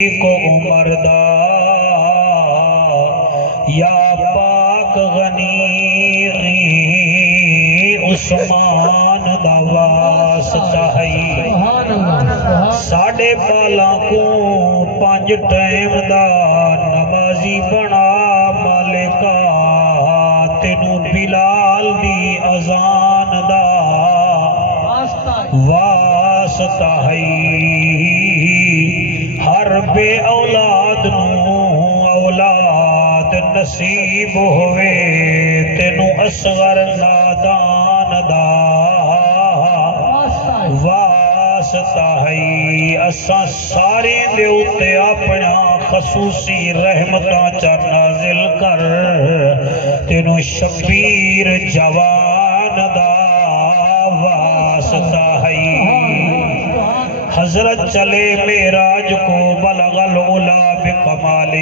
کو عمر دا یا پاک غنی عثمان دا واسطہ ہے ساڑھے پالا کو پانچ ٹائم دا نمازی بنا مالکا تینو بلال دی اذان دا واسطہ ہے ہر بے اولاد نو اولاد نصیب ہوئے تینو اصغر نادان دا واسطہ ہے اساں سارے دے اتے اپنا خصوصی رحمتاں چا نازل کر تینو شبیر جوان دا واسطہ ہے حضرت چلے معراج کو بلغ العلا بکمالہ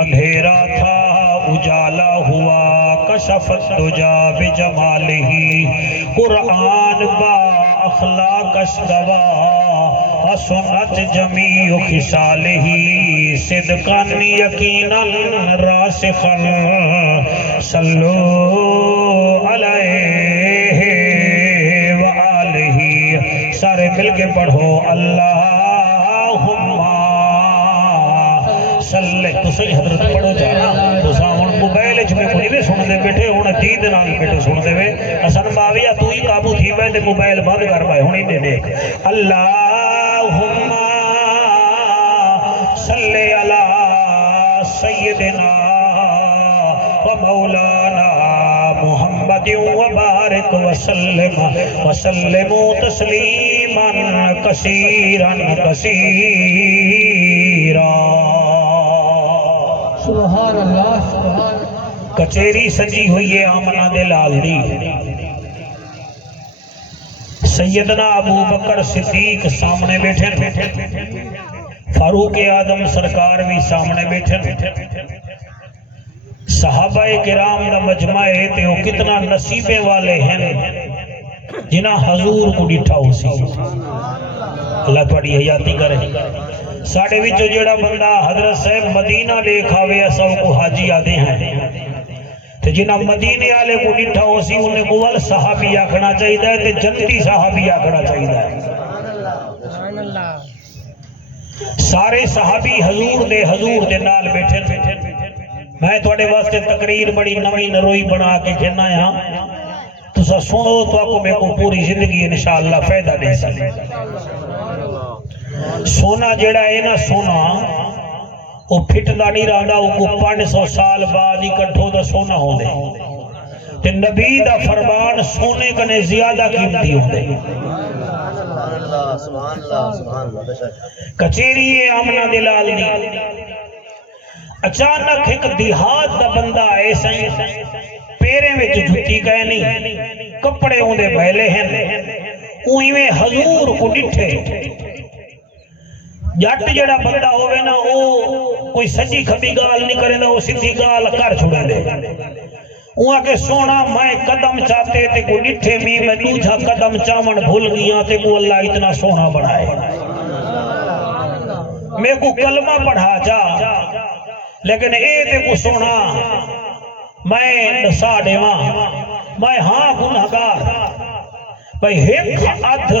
اندھیرا تھا اجالا ہوا کشف الدجا بجمالہ قرآن با اخلاق استوا حسنت جمیع خصالہ صدقا یقینا راسخا صلو علیہ سارے مل کے پڑھو اللہم صلی تو صحیح حضرت پڑھو جانا تو سامن موبائل اچھ میں کوئی بھی سن دے بیٹھے ہونا دید نال بیٹھے سن دے وے اسن باویا تو ہی قابو تھی میں دے موبائل بند کر پائے ہونی دے دیکھ اللہم صلی علی سیدنا و مولانا محمد وبارک وسلم تسلیما کثیرا کثیرا سبحان اللہ سبحان کچیری سجی ہوئی ہے آمنہ دے لال دی سیدنا ابو بکر صدیق سامنے بیٹھے فاروق اعظم سرکار بھی سامنے بیٹھے صحابہ کرام دا مجمع ہے تے وہ کتنا نصیبے والے ہیں جنہ حضور کو ڈٹھا ہو سی اللہ تھوڑی حیاتی کرے ساڑھے وچو جڑا بندہ حضرت صاحب مدینہ لے کھاوے ایسا کو حاجی آدھے ہیں تے جنہ مدینے آلے کو ڈٹھا ہو سی انہیں قول صحابی آکھنا چاہیے تے جنتی صحابی آکھنا چاہیے سارے صحابی حضور دے نال بیٹھے میں تھوڑے واسطے تقریر بڑی نوی نروئی بنا کے کہنا یہاں تو سا سنو تو آپ کو میں کو پوری زندگی انشاءاللہ فائدہ دے سکے سونا جڑا ہے نا سونا وہ پھٹدا نہیں رہا وہ کو 500 سال بعد ہی کٹھو دا سونا ہو دے تے نبی دا فرمان سونے کنے زیادہ قیمتی ہو دے کچیری آمنہ دلال دی اچانک ایک دیہات دا بندہ ایسا پیرے میں جھوٹی گئے نہیں کپڑے ہوندے بہلے ہیں اوہی میں حضور کو ڈٹھے جٹ جڑا بندہ ہوئے نا وہ کوئی سجی کھبی گال نہیں کرے نا وہ سدھی گال کر چھوڑے دے وہاں کے سونا میں قدم چاہتے تے کو ڈٹھے میں دوجھا قدم چاون بھول گیا تے کو اللہ اتنا سونا بڑھائے میں کو کلمہ پڑھا جا لیکن اے تے کو سونا میں نساڑے میں ہاں گناہگار بھئی ایک ادھ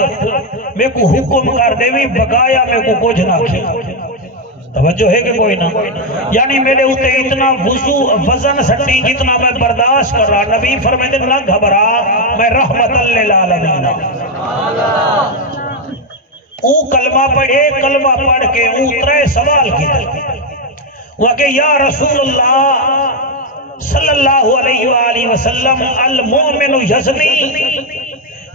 میں کو حکم کر دے بھی بگایا میں کو کچھ نہ کی توجہ ہے کہ کوئی نہ یعنی میرے ہوتے اتنا وزن سٹی جتنا میں برداشت کر رہا نبی فرمائے نہ گھبرا میں رحمت للعالمین او کلمہ پڑھے کلمہ پڑھ کے او ترے سوال کی وہ کہ یا رسول اللہ صلی اللہ علیہ وآلہ وسلم المومن یزنی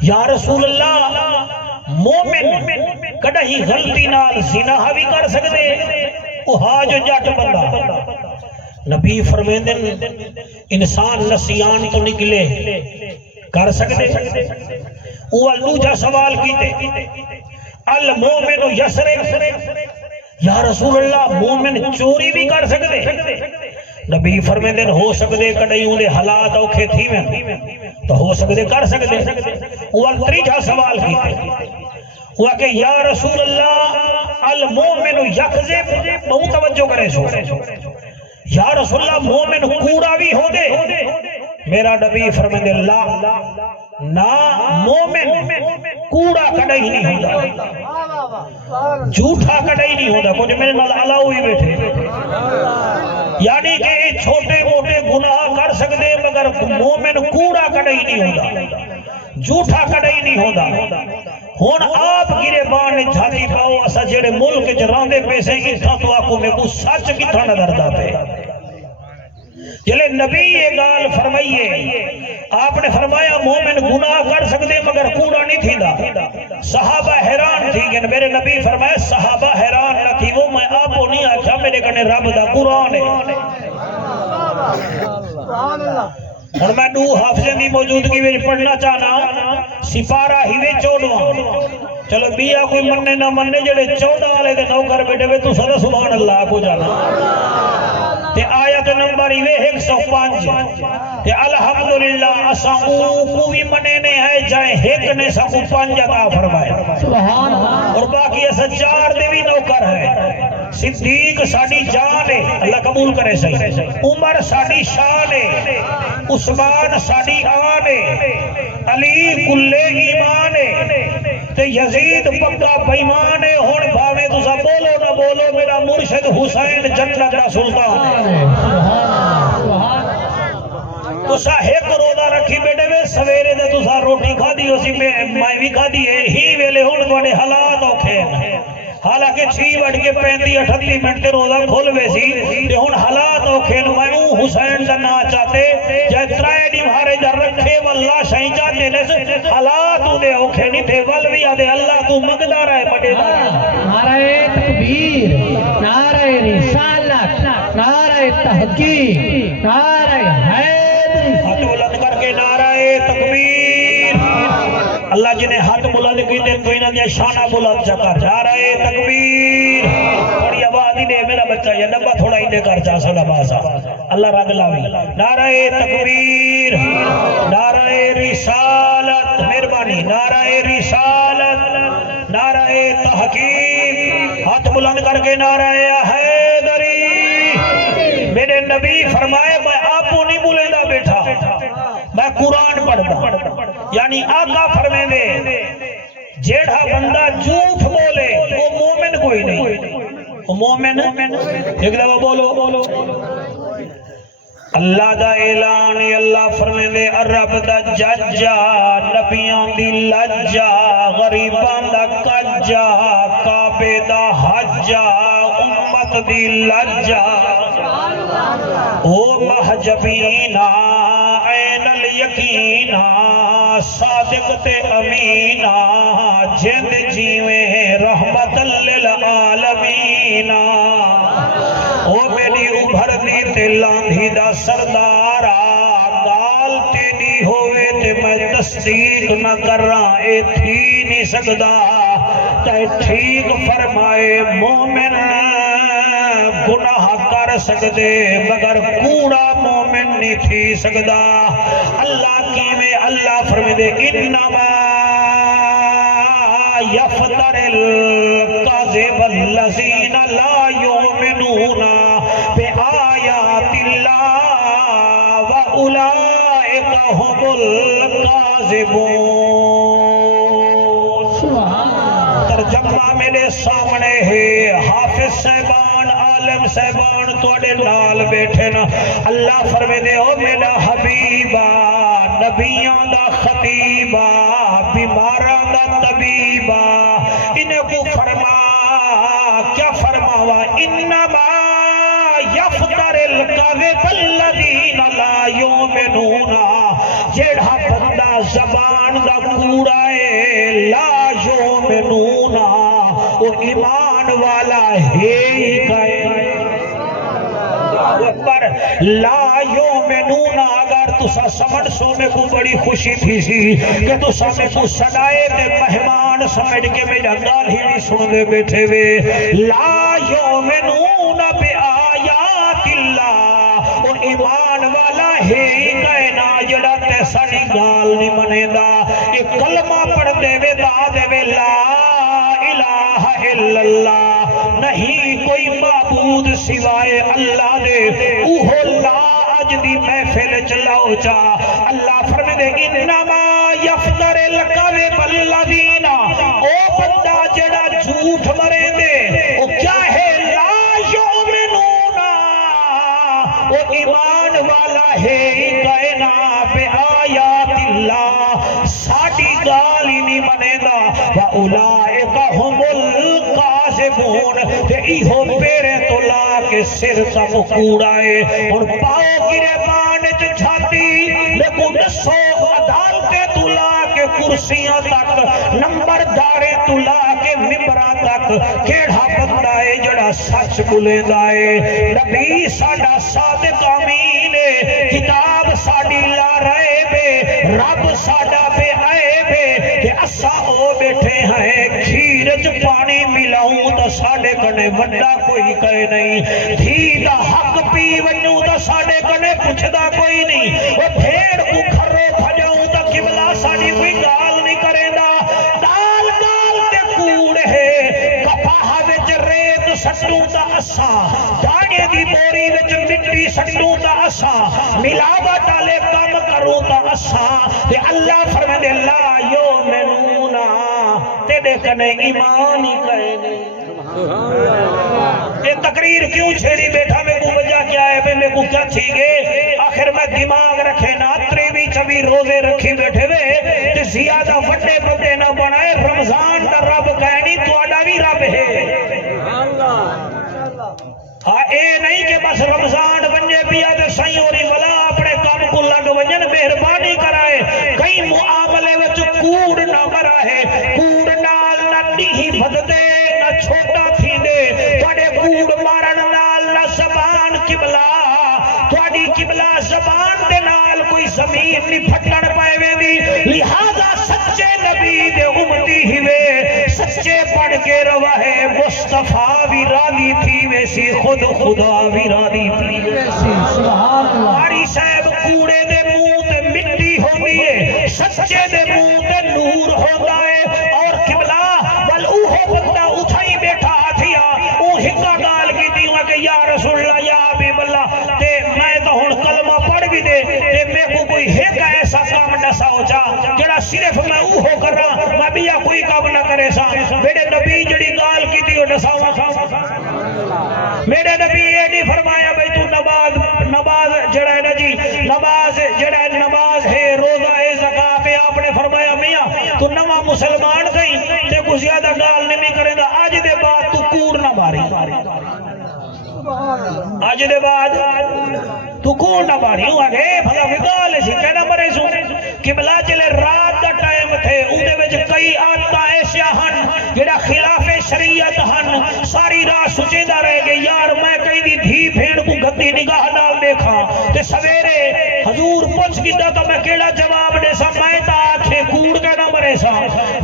یا رسول اللہ مومن کڑا ہی غلطی نال زنا بھی کر سکتے وہ ہاں جو جٹ بندہ نبی فرمیندن انسان نسیان تو نکلے کر سکتے وہ دوجا سوال کیتے المومن یسرق یا رسول اللہ مومن چوری بھی کر سکتے نبی فرمیندے ہو سکتے کڑیوں دے حالات اوکھے تھی میں تو ہو سکتے کر سکتے وہ تریجا سوال کیتے وہ کہ یا رسول اللہ المومن یکذب، بہت توجہ کرے سو، یا رسول اللہ مومن کوڑا بھی ہو دے؟ میرا نبی فرمائے لا، نا مومن کوڑا کڑا ہی نہیں ہوتا، جھوٹا کڑا ہی نہیں ہوتا۔ کچھ میرے نال علاؤ ہی بیٹھے، یعنی کہ چھوٹے موٹے گناہ کر سکتے مگر مومن کوڑا کڑا ہی نہیں ہوتا، جھوٹا کڑا ہی نہیں ہوتا۔ ہون آپ گرے بان جھاتی پاؤ اسا جڑے ملک جراندے پیسے اتھا تو آکو میں کو سچ کتھا نظر دا پہ۔ جلے نبی یہ گال فرمائیے، آپ نے فرمایا مومن گناہ کر سکتے مگر کوڑا نہیں تھی دا۔ صحابہ حیران تھی کہ میرے نبی فرمایا صحابہ حیران نہ تھی، وہ میں آپ کو نہیں آکھا میرے کنے رب دا قرآن ہے۔ اور میں دو حافظیں دی موجودگی میں پڑھنا چاہنا، سپارہ ہی وے 14، چلو بیا کوئی مننے نہ مننے جڑے 14 والے دے نوکر بیٹھے وے تو صدا سبحان اللہ کو جانا۔ تے آیت نمبر ہی وے 105، تے الحمدللہ اساں کو بھی مننے ہے جائے ایک نے سا کو 5 عطا فرمایا، سبحان اللہ۔ اور باقی اساں 4 دے بھی نوکر ہے۔ صدیق ساڑی جان ہے، اللہ قبول کرے صحیح، عمر ساڑی شان ہے، عثمان ساڑی آن ہے، علی کلے ایمان ہے، تے یزید پکا بیمان ہے۔ ہون بھاوے تسا بولو نہ بولو میرا مرشد حسین جنت دا سلطان ہے۔ تسا ایک روزہ رکھی بیٹے وے سویرے دے تسا روٹی کھا دی اسی میں بھی کھا دی ہے ہی ویلے ہون بڑے حالات اوکھے ہیں۔ حالانکہ 6:35 منٹ روزہ کھول وے سی تے ہن حالات اوکھے میں حسین دا نا چاہتے جے ترائے دی مارے جا رکھے واللہ شہی چاہتے نے حالات دے اوکھے نہیں تھے ول بھی آدھے اللہ تو مقدار ہے بڑے نعرہ تکبیر، نعرہ رسالت، نعرہ تحقیق، نعرہ حیدری، ہاتھ بلند کر کے نعرہ تکبیر۔ اللہ جنہیں ہاتھ بلند کی دے تو انہوں نے شانہ بلند چکر نعرہ تکبیر۔ بڑی آبادی نے میرا بچہ یہ نبا تھوڑا ہی دے کر جا سکا باسا اللہ رنگ لاوی۔ نعرہ تکبیر، نعرہ رسالت، مہربانی نعرہ رسالت، نعرہ تحقیق، ہاتھ بلند کر کے نعرہ حیدری۔ میرے نبی فرمائے میں آپ کو نہیں بولے دا بیٹھا، میں قرآن پڑھتا، یعنی آقا فرمے دے جیڑا بندہ جھوٹ بولے وہ مومن کوئی نہیں، وہ مومن ایک دفعہ بولو اللہ دا اعلان، اللہ فرمے دے رب دا ججا، نبیان دی لجا، غریبان دا کجا، کعبے دا حجا، امت دی لجا، او محجبینا عین الیقینا، صادق تے امینا، جند جیویں رحمت للعالمین، او میری ابھر دی تے لاندھی دا سردارا، گال تیری ہوئے تے میں تصدیق نہ کر رہا اے تھی نہیں سکدا، تے ٹھیک فرمائے مومن گناہ کر سکدے مگر کوڑا مومن نہیں تھی سکدا۔ اللہ کی میں اللہ فرمے دے انما یفتر الکاذب الذین لا یؤمنون بآیات اللہ واولئک هم الکاذبون۔ ترجمہ میرے سامنے ہے، حافظ صاحبان عالم صاحبان توڑے نال بیٹھے نا، اللہ فرمے دے او میرا حبیبہ، نبیان دا خطیبہ، بیماران دا طبیبہ، انہیں کو فرما کیا فرماوا انما یفتر الکذب الذین لا یؤمنون، جیڑا بندہ زبان دا کوڑا ہے لا یؤمنون وہ ایمان والا ہے ہی گئے پر لا یؤمنون۔ اگر تسا سمجھ سو میں کو بڑی خوشی تھی سی کہ تسا میں کو صدائے تے مہمان سمجھ کے میرا گال ہی نہیں سن دے بیٹھے وے۔ لا یؤمنون بآیات اللہ، وہ ایمان والا ہے ہی گئے نا جڑا تے ساری گال نہیں منے دا۔ ایک کلمہ پڑھ دے وے دا دے وے لا معبود سوائے اللہ دے اوہو لا اج دی محفل چلاؤ چا اللہ فرمائے انما یفتر الکذب الذین او بندہ جڑا جھوٹ مرے دے او کیا ہے لا یؤمنون وہ ایمان والا ہے کہنا بے آیات اللہ ساڑی گال ہی نہیں منے گا وَأُولَئِكَ هُمُ الْقَاذِبُونَ تے ایہو پیرے تو لا کے سر تک کوڑائے اور پاؤ گرے بانے چھاتی لیکن نسو عدالتے تو لا کے کرسیاں تک نمبر دارے تو لا کے ممبرہ تک کیڑا بندہ ہے جڑا سچ بلے دائے نبی ساڑا صادق امین کتاب ساڑی لا رہے بے رب ساڑا بے آئے بے کہ اسا او بیٹھے ہیں کھیرج پانی ملاؤں تا ساڑے کنے وڈا کوئی کہے نہیں دھی دا حق پی ونیوں تا ساڑے کنے پچھدا کوئی نہیں وہ پھیڑ کو کھرو بھجاؤں تا قبلہ ساڑی کوئی گال نہیں کرے دا دال دال تے کوڑ ہے کپاہ وچ ریت سٹوں تا اسا دانے دی بوری وچ مٹی سٹوں تا اسا ملاوہ ڈالے کام کروں تا اسا تے اللہ فرمائے لا یؤمنون تیرے کنے ایمان ہی کہے نہیں یہ تقریر کیوں چھیڑی بیٹھا میں کو وجہ کیا ہے میں کو کیا تھی گے آخر میں دماغ رکھے نا تریوی چوی روزے رکھی بیٹھے وے تے زیادہ وڈے بڑے نہ بنائے رمضان دا رب کہنی تو آڈا بھی رب ہے ہاں اے نہیں کہ بس رمضان بنجے پیا تے سائیوری ولا اپنے کام کو لگ ونجن مہربانی کرائے کئی معاملے وچ کوڑ نہ مرا ہے کوڑ نال نہ ڈیہی بددے نہ چھوٹا تھی دے توڑے کوڑ مارن نال نہ زبان قبلہ توڑی قبلہ زبان دے نال کوئی زمین نہیں پھٹن پائے ویندی لہذا سچے نبی دے امتی ہی وے سچے پڑھ کے روا ہے مصطفیٰ بھی راضی تھی ویسی خود خدا بھی راضی تھی ویسی سبحان اللہ ہماری صاحب کوڑے دے منہ تے مٹی ہوندی ہے سچے دے منہ تے نور ہوندا ہے اور قبلہ بل اوہو بندہ اٹھائی بیٹھا تھیا او ہکا گال کی دیواں کہ یا رسول اللہ یا حبیب اللہ تے میں تو ہن کلمہ پڑھ بھی دے تے میں کو کوئی ہکا ایسا کام نسا ہو جا جڑا صرف میں اوہو کر رہا میں بھی کوئی کام نہ کرے سا میرے نبی جڑی گال کی دیو نساواں میرے نبی یہ نہیں فرمایا بھئی تو نماز جڑا ہے نا جی نماز جڑا ہے نماز ہے روزہ ہے زکاة ہے آپ نے فرمایا میاں تو نواں مسلمان کہیں تے کو زیادہ گال نہیں کرے گا آج دے بعد تو کوڑ نہ ماری آج دے بعد تو کوڑ نہ ماری ہوں آگے بھلا گال ہے سی کہنا مرے سو قبلہ چلے رات دا ٹائم تھے اندے وچ کئی آتا ایسیا ہن جڑا خلاف شریعت ہن ساری رات سچیدہ رہ گئے یار میں کئی دی دھی بھیڑ کو گھتی نگاہ نال دیکھا تے سویرے حضور پوچھ کیتا تو میں کیڑا جواب دے سا میں تا آکھے کوڑ کا نہ مرے سا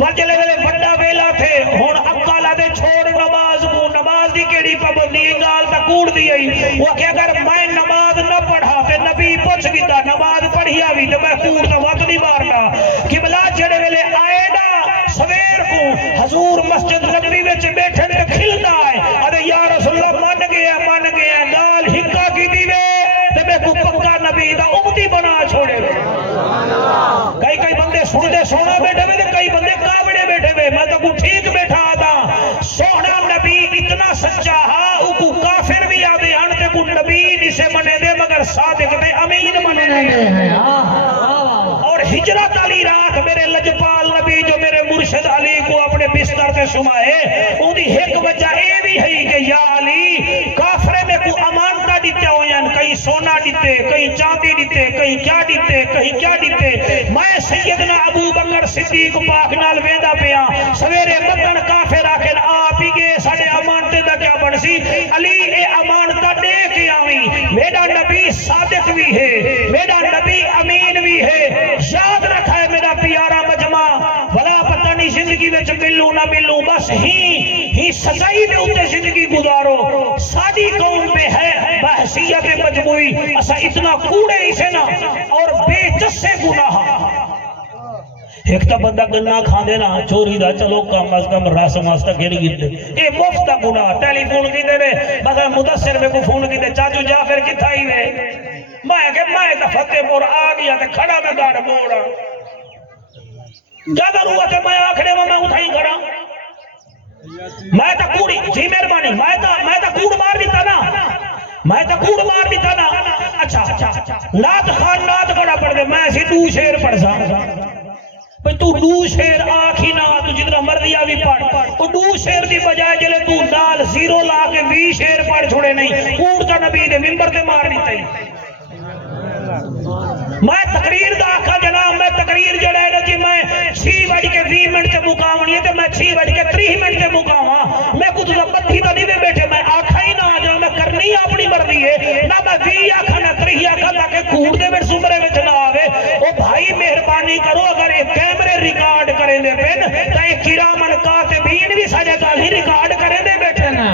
وجلے ویلے بڑا ویلا تھے ہن اکالا دے چھوڑ نماز کو نماز دی کیڑی پابندی گال تا کوڑ دی آئی وہ کہ اگر میں نماز نہ پڑھا تے نبی پوچھ کیتا نماز پڑھیا بھی تے میں کوڑ دا وقت نہیں مارنا قبلہ جڑے ویلے آئے نا سویر کو حضور مسجد نبی وچ بیٹھے تے کھلدا ہے ارے یا رسول اللہ من گیا گال ہکا کی دیوے تے میں کو پکا نبی دا امتی بنا چھوڑے کئی بندے سنتے سونا بیٹھے ہوئے کئی بندے کابڑے بیٹھے ہوئے میں تو کو ٹھیک بیٹھا تھا سونا نبی اتنا سچا ہاں کو کافر بھی آدھے ہن تے کو نبی نہیں سے منے دے مگر صادق تے امین منے دے اور ہجرت علی رات میرے لجپال نبی جو میرے مرشد علی کو اپنے بستر سے سمائے ان دی ایک وجہ اے بھی ہے کہ یا علی کافرے میں کو امانتا دیتے ہوئے ہیں کہیں سونا دیتے کہیں چاندی دیتے کہیں کیا دیتے میں سیدنا ابو بکر صدیق پاک نال ویندا پیا سویرے مدن کافر آکھن آپ ہی گئے ساڑے امانتے دا کیا بنسی علی اے امانتا دے کے آویں میرا نبی صادق بھی ہے میرا نبی امین بھی ہے یاد رکھا ہے میرا پیارا مجمع بھلا پتہ نہیں زندگی میں ملوں نہ ملوں بس ہی سزائی میں اتے زندگی گزارو ساری قوم میں ہے بحثیت مجموعی اسا اتنا کوڑے ہی سے نا اور بے جس سے گناہ ایک تا بندہ گناہ کھا دینا چوری دا چلو کم از کم رس واسطہ گھر گئے اے مفت دا گناہ ٹیلی فون کی دے بس پتہ مدثر میں کو فون کی تے چاچو جعفر کتھا ہی وے میں کہ میں تا فتح پور آ گیا تے کھڑا میں گاڑ موڑا زیادہ ہوا تے میں آکھڑے میں اٹھائی کھڑا میں تا کوڑی جی مہربانی میں تا کوڑ مار دیتا نا میں تا کوڑ مار دیتا نا اچھا نات خان نات کھڑا پڑھ دے میں سی 2 شعر پڑھ سا بھئی تو 2 شعر آکھی نا تو جتنا مرضی آوی پڑھ تو 2 شعر دی بجائے جلے تو نال 0 لا کے 20 شعر پڑھ چھوڑے نہیں کوڑ کا نبی دے ممبر تے مار دیتا ہی میں تقریر دا آکھا جناب میں تقریر جڑا ہے نا جی میں 6 بج کے 20 منٹ تے مقامنی ہے تے میں 6 بج کے 30 منٹ تے مقاما میں کو تو پتھی تا نہیں بیٹھے میں آکھا ہی نہ آ جا میں کرنی اپنی مرضی ہے نہ میں 20 آکھا نہ 30 آکھا تاکہ کوڑ دے وچ سمرے وچ نہ آوے او بھائی مہربانی کرو اگر یہ کیمرے ریکارڈ کریں دے پن تے یہ کرامن کاتبین بھی سجا گل ہی ریکارڈ کریں دے بیٹھے نا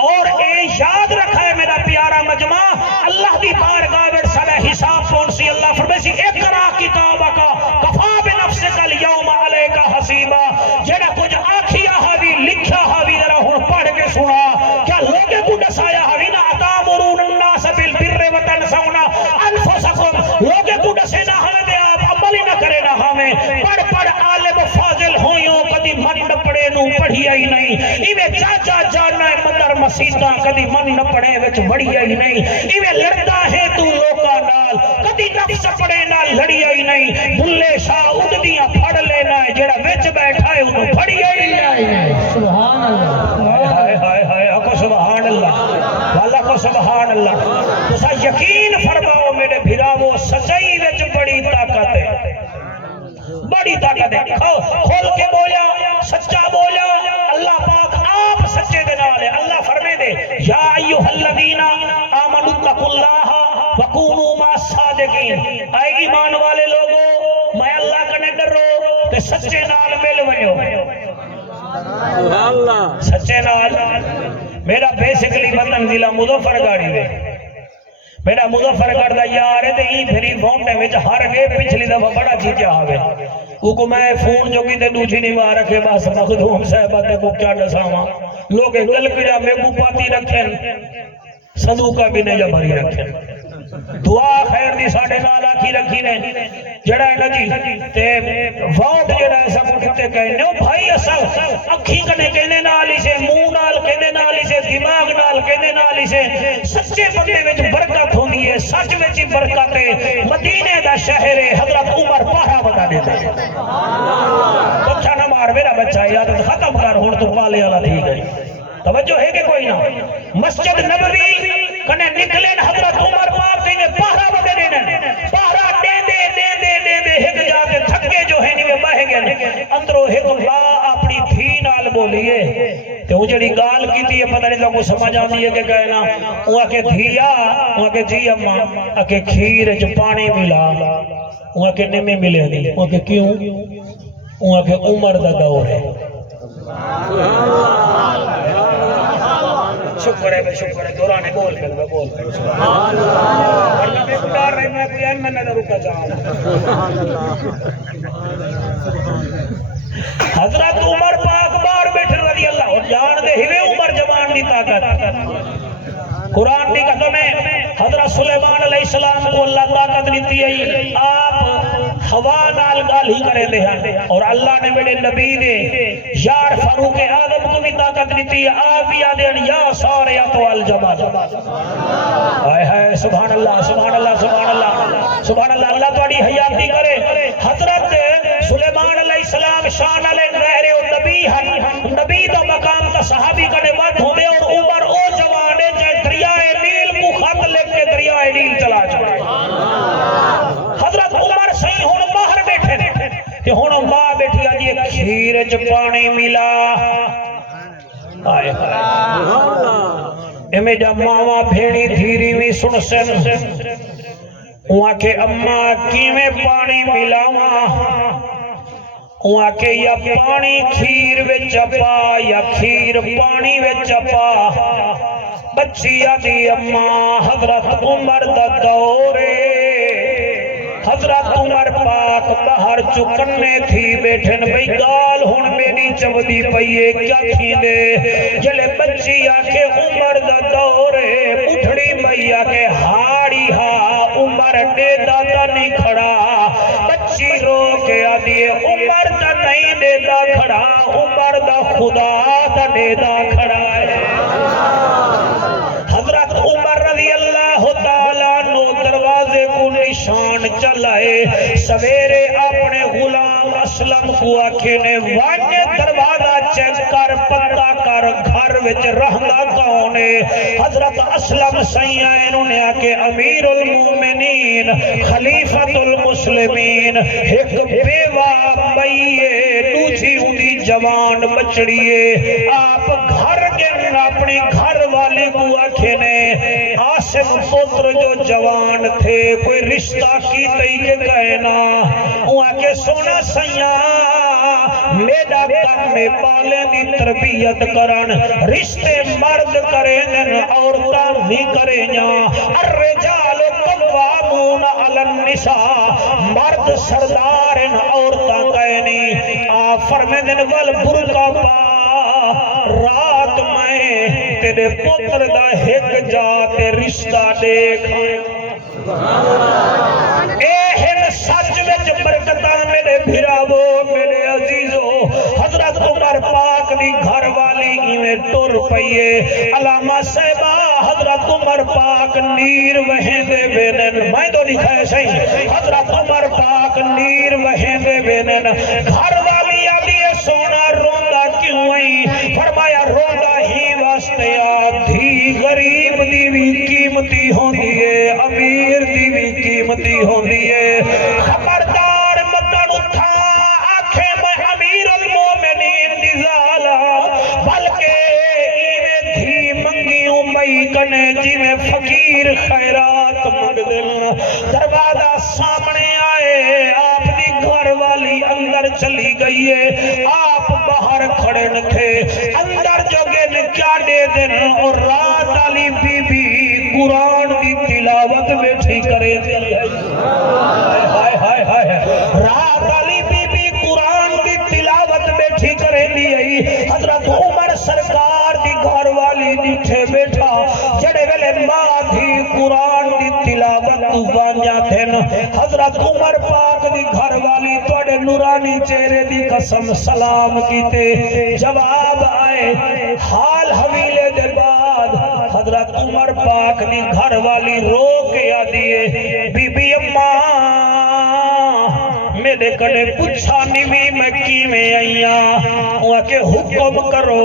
اور اے یاد رکھا ہے میرا پیارا مجمع اللہ دی بارگاہ وچ سارا حساب پہنچی اللہ فرمائی اقرا کتابک کفا بنفسک اليوم علیک حسیبا جڑا کچھ آکھیا ہوی لکھا ہوی ذرا ہن پڑھ کے سنا کیا لوگے کو دسایا ہوی نا اتامرون الناس بالبر وتنسون انفسکم لوگے کو دسے نہ ہمیں آپ عمل ہی نہ کرے نہ ہمیں پڑھ عالم فاضل ہویوں کدی من نہ پڑے نو پڑھیا ہی نہیں ایویں چاچا جانا ہے مندر مسیتاں کدی من نہ پڑے وچ بڑھیا ہی نہیں ایویں لڑدا ہے تو لوکاں نال کدی نفس پڑے نال لڑیا ہی نہیں بھلے شاہ اڑدیاں پھڑ لینا ہے جڑا وچ بیٹھا ہے اونوں پھڑیا ہی نہیں سبحان اللہ ہائے ہائے ہائے اکو سبحان اللہ والا کو سبحان اللہ تسا یقین فرماؤ میرے بھراوو سچائی وچ بڑی طاقت ہے بڑی طاقت ہے کھول کے بولا سچا بولا اللہ پاک آپ سچے دے نال ہے اللہ فرمے دے یا ایھا الذین آمنوا اتقوا اللہ وکونوا مع الصادقین اے ایمان والے لوگو میں اللہ کنے ڈرو تے سچے نال مل ویو اللہ سچے نال میرا بیسیکلی وطن ضلع مظفر گاڑی دے میرا مظفر گڑھ دا یار ہے تے ای پھری فونٹے وچ ہر گئے پچھلی دفعہ بڑا چیزا ہوئے او کو میں فون جو کی تے دوجھی نہیں مار رکھے بس مخدوم صاحبہ تے کو کیا دساواں لوگ گل پڑا میں کو پاتی رکھیں صدوقہ بھی نہیں جبری رکھیں دعا خیر دی ساڑھے نال آکھی رکھی نے جڑا ہے نا جی تے ووٹ جڑا ہے سب کتے کہنے ہو بھائی اصل اکھی کنے کہنے نالی سے منہ نال کہنے نالی سے دماغ نال کہنے نالی سے سچے بندے وچ برکت ہوندی ہے سچ وچ برکت ہے مدینے دا شہر حضرت عمر پاہا بتا دیتا ہے بچہ نہ مار میرا بچہ عادت ختم کر ہن تو پالے والا تھی گئی توجہ ہے کہ کوئی نہ مسجد نبوی کنے نکلے حضرت عمر پاک نے پہرا بتے دینے پہرا دے دے ہک جا کے تھکے جو ہے نہیں بہ گئے اندروں ہک لا اپنی تھی نال بولیے تے او جڑی گال کیتی ہے پتہ نہیں لوگوں سمجھ آندی ہے کہ کہنا او کہ دھیا او کہ جی اماں کہ کھیر وچ پانی ملا او کہ نہیں ملے نہیں او کہ کیوں او کہ عمر دا دور ہے شکر ہے دورانے بول کر ورنہ میں ڈر رہی میں کوئی ان میں نہ رکا چاہوں حضرت عمر پاک بار بیٹھ رضی اللہ جان دے ہوئے عمر جوان دی طاقت قرآن کی قسم ہے حضرت سلیمان علیہ السلام کو اللہ طاقت دیتی ہے آپ ہوا نال گال ہی کرے دے ہیں اور اللہ نے میرے نبی دے یار فاروق اعظم کو بھی طاقت دیتی ہے آپ بھی آدھے یا ساریات والجمال آئے ہے سبحان اللہ سبحان اللہ سبحان اللہ سبحان اللہ اللہ تواڈی حیاتی کرے حضرت سلیمان علیہ السلام شان علیہ رہے اور نبی ہیں نبی دا مقام کا صحابی کنے بات ہوئے اور عمر او جوانے جائے دریائے نیل کو خط لے کے دریائے نیل چلا جائے حضرت عمر صحیح ہون باہر بیٹھے کہ ہون ماں بیٹھی آجی ایک کھیر چ پانی ملا آئے امی جا ماما بھیڑی دھیری بھی سن سن وہاں کے اممہ کیویں پانی ملا وہاں کے یا پانی کھیر وچ چپا یا کھیر پانی وچ چپا بچی آدھی اممہ حضرت عمر دا دورے حضرت عمر پاک باہر چکنے تھی بیٹھن بھئی گال ہون میری چودی پئیے کیا کھیندے جلے بچی آکے عمر دا دور ہے اٹھڑی مئی آکے ہاڑی ہا عمر دے دادا نہیں کھڑا بچی رو کے آدھیے عمر دا نہیں دے دا کھڑا عمر دا خدا دا دے دا کھڑا ہے حضرت عمر رضی اللہ تعالیٰ نو دروازے کو نشان چلائے سویرے اپنے غلام اسلم کو آکھے نے وانے دروازہ چیک کر پتہ کر گھر وچ رہندا کون ہے حضرت اسلم سیاں انہوں نے آکے امیر المومنین خلیفۃ المسلمین ایک بیوہ مئیے دوجھی اندی جوان بچڑیے آپ گھر کے اپنی گھر والی کو آکھے نے آسم پتر جو جوان تھے کوئی رشتہ کی تئی کے گئے نا وہ آکے سونا سیاں میڈا کام میں پالے دی تربیت کرن رشتے مرد کریں دن عورتاں نہیں کریں جا الرجال قوامون علی النساء مرد سردار ان عورتاں کہیں نہیں آپ فرمے دن والبرکا پا رات میں تیرے پتر دا ہک جاتے رشتہ دیکھا اے ہن سچ وچ برکتاں میرے بھراوو میرے عزیزو حضرت عمر پاک دی گھر والی ایویں ٹر پئیے علامہ صاحبہ حضرت عمر پاک نیر وہندے وینن میں تو لکھا صحیح حضرت عمر پاک نیر وہندے وینن گھر والی آدھی سونا روندا کیوں آئی فرمایا روندا ہی واسطے آدھی غریب دی بھی قیمتی ہوندی ہے امیر دی بھی قیمتی ہوندی ہے خبردار متن اٹھا آنکھیں میں امیر المومنین دی زالا بلکہ ایویں دھی منگیوں مئی کنے جی میں فقیر خیرات منگ دل دروازہ سامنے آئے آپ دی گھر والی اندر چلی گئی ہے آپ باہر کھڑے نہ تھے اندر جو گے کیا دے دن اور رات علی بی بی قرآن کی تلاوت بیٹھی کرے تھے ہائے ہائے ہائے رات علی بی بی قرآن کی تلاوت بیٹھی کرے دی حضرت عمر سرکار دی گھر والی نیٹھے بیٹھا جڑے ویلے ماں دی قرآن دی تلاوت وانجا تھے حضرت عمر پاک دی گھر والی توڑے نورانی چہرے دی قسم سلام کیتے جواب آئے حال حویلے دے بعد حضرت عمر پاک دی گھر والی رو کے آدیے بی بی اماں میرے کنے پچھا نمی میں کی میں آئیاں وہ کہ حکم کرو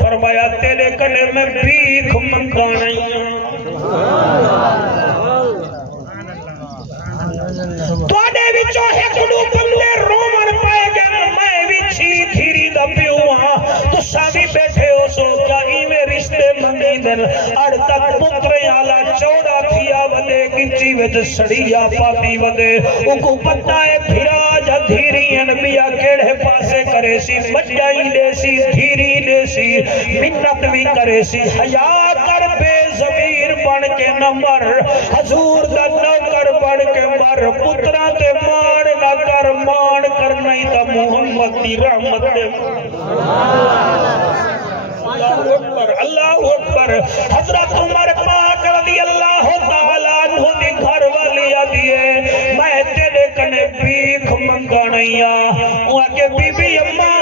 فرمایا تیرے کنے میں بھیک منگان آئیاں توڑے وچوں ہکڑو بندے رومن پائے گئے میں وچھی دھیری دا پیوہاں تو سامی بیٹھے ہو سو کیا ایمیں رشتے منگی دن اڑ تک پترے آلا چوڑا تھیا ودے گنچی وچ سڑیا پاتی ودے اکو پتہ ہے پھرا جا دھیری انبیاء کیڑے پاسے کرے سی مجائی لے سی دھیری لے سی منت بھی کرے سی حیاء کر بے ضمیر بن کے نمبر حضور دا نوکر بن کے مر پترہ تے مان نہ کر مان کر نہیں تا محمد دی رحمت دے اللہ اکبر حضرت عمر پاک رضی اللہ تعالیٰ عنہ دی گھر والی آدھیے میں تیرے کنے بھیک منگانیا وہ کہ بی بی اماں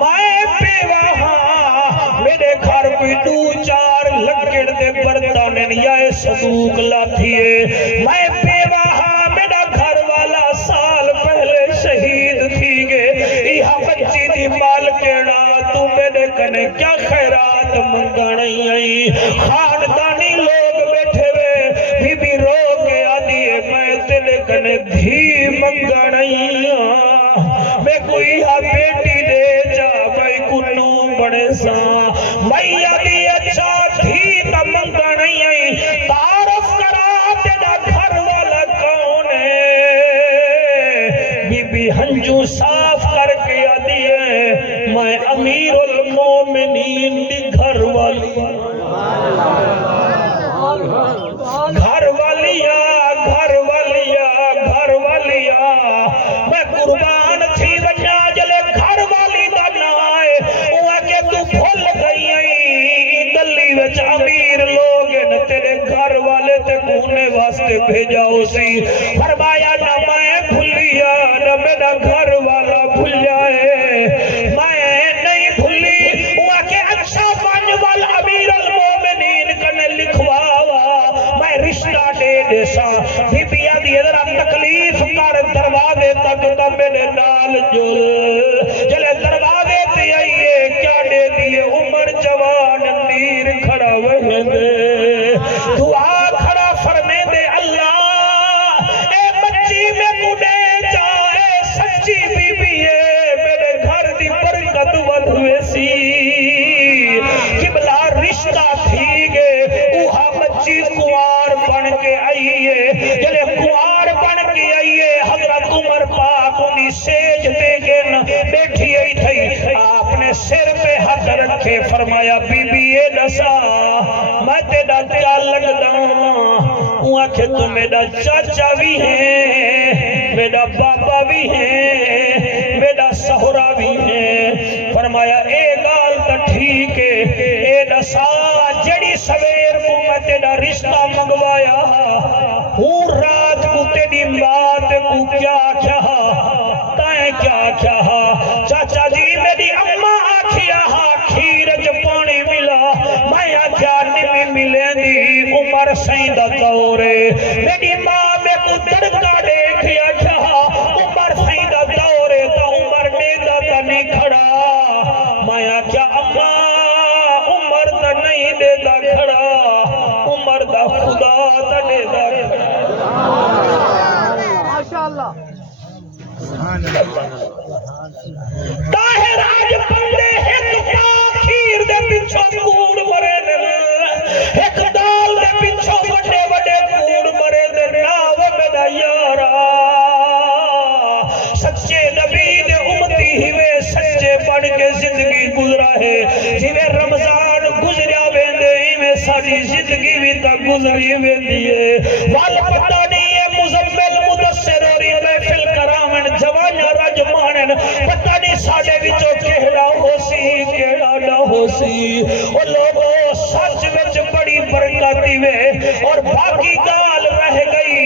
میں بیوہ ہاں میرے گھر کوئی دو چار لکڑ دے برطانن یا صدوق لاتھیے میں بیوہ ہاں میرا گھر والا سال پہلے شہید تھی گے یہاں بچی دی مال کیڑا تو میرے کنے کیا خیرات منگانی آئی خاندانی لوگ بیٹھے ہوئے بی بی رو کے آدھیے میں تیرے کنے بھی منگانی میں کوئی ہاں بیٹی دے جا میں کنو بڑے سا میں آدھی اچھا تھی تا منگانی آئی تعارف کرا تیرا گھر والا کون ہے بی بی ہنجو صاف کر کے آدھیے میں امیر المومنین دی گھر والی میں قربان تھی بنا جلے گھر والی دا نائے وہ کہ تو بھول گئی بھیجا اسی فرمایا نہ میں بھولیا نہ میرا گھر والا بھول جائے میں نہیں بھولی ہوا کہ اچھا بن وال امیر المومنین کنے لکھواوا میں رشتہ دے دے سا بی بی آدھی ذرا تکلیف کر دروازے تک تا میرے نال جل جلے دروازے تے آئیے کیا دے دیے عمر جوان نیر کھڑا وہے دے دعا کھڑا فرمے دے اللہ اے بچی میں کڑے جائے سچی بی بی ہے میرے گھر دی برکت ودھوے سی قبلہ رشتہ تھی گے اوہا بچی کوار بن کے آئیے جلے کوار بن کے آئیے حضرت عمر پاک انہی سیج دے گے بیٹھی آئی تھی آپ نے سر پہ ہاتھ رکھے فرمایا بی بی اے نسا میں تیرا کیا لگدا ہوں کہ تو میرا چاچا بھی ہے میرا بابا بھی ہے میرا سہرا بھی ہے فرمایا اے گال تا ٹھیک ہے اے نسا جڑی سویر کو میں تیرا رشتہ منگوایا ہوں رات کو تیری بات کو کیا کیا تائیں کیا کیا چاچا جی میری اماں آکھیا کھیر جو پانی ملا میں آکھیا نمی ملے دی عمر سیندہ دورے میری ماں میں کو دڑکا دیکھیا کیا عمر سیندہ دورے تا عمر نیدہ تا نہیں کھڑا میں آکھیا اماں عمر تا نہیں دیدہ کھڑا عمر دا خدا تا دیدہ کھڑا ماشاءاللہ طاہر آج بندے ایک کھیر دے پچھو کوڑ مرے دل ایک دال دے پچھو بڑے بڑے کوڑ مرے دل ناو میرا یارا سچے نبی دے امتی ہوئے سچے پڑھ کے زندگی گزرا ہے جویں رمضان گزریا ویندے میں ساری زندگی بھی تا گزری ویندی ہے وال پتہ نہیں ہے مزمل مدثر اور محفل کرامن جوانیاں رج مانن پتہ نہیں ساڑے وچوں کہڑا ہو سی نہ ہو سی او لوگوں سچ وچ بڑی برکاتی وے اور باقی گال رہ گئی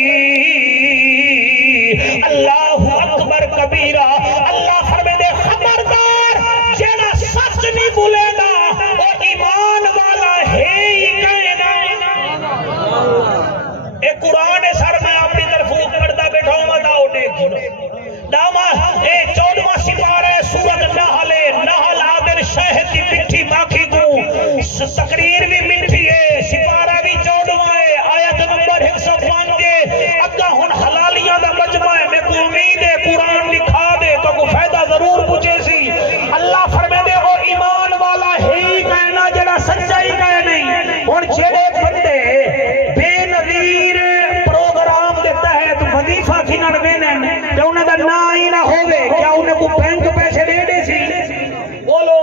اللہ اکبر کبیرہ اللہ فرمے دے خبردار جیڑا سچ نہیں بھولے گا وہ ایمان والا ہے ہی کہنا اے قرآن سر میں اپنی طرف کرتا بیٹھا ہوں مداؤ دیکھو داما اے 14واں سپارہ سورت نحل آدر شہد کی مٹھی ماکھی کو تقریر بھی مٹھی ہے سپارہ بھی 14واں ہے آیت نمبر 105 اگا ہن حلالیاں دا مجمع ہے میں کو امید ہے قرآن لکھا دے تو کو فائدہ ضرور پوچھے سی اللہ فرمے دے وہ ایمان والا ہی کہنا جڑا سچائی کہے نہیں ہن جڑے بندے بے نظیر پروگرام دیتا ہے تو وظیفہ کھنن وینن تے انہاں دا نا ہی نہ ہوے کیا انہیں کو بینک پیسے دے دے سی بولو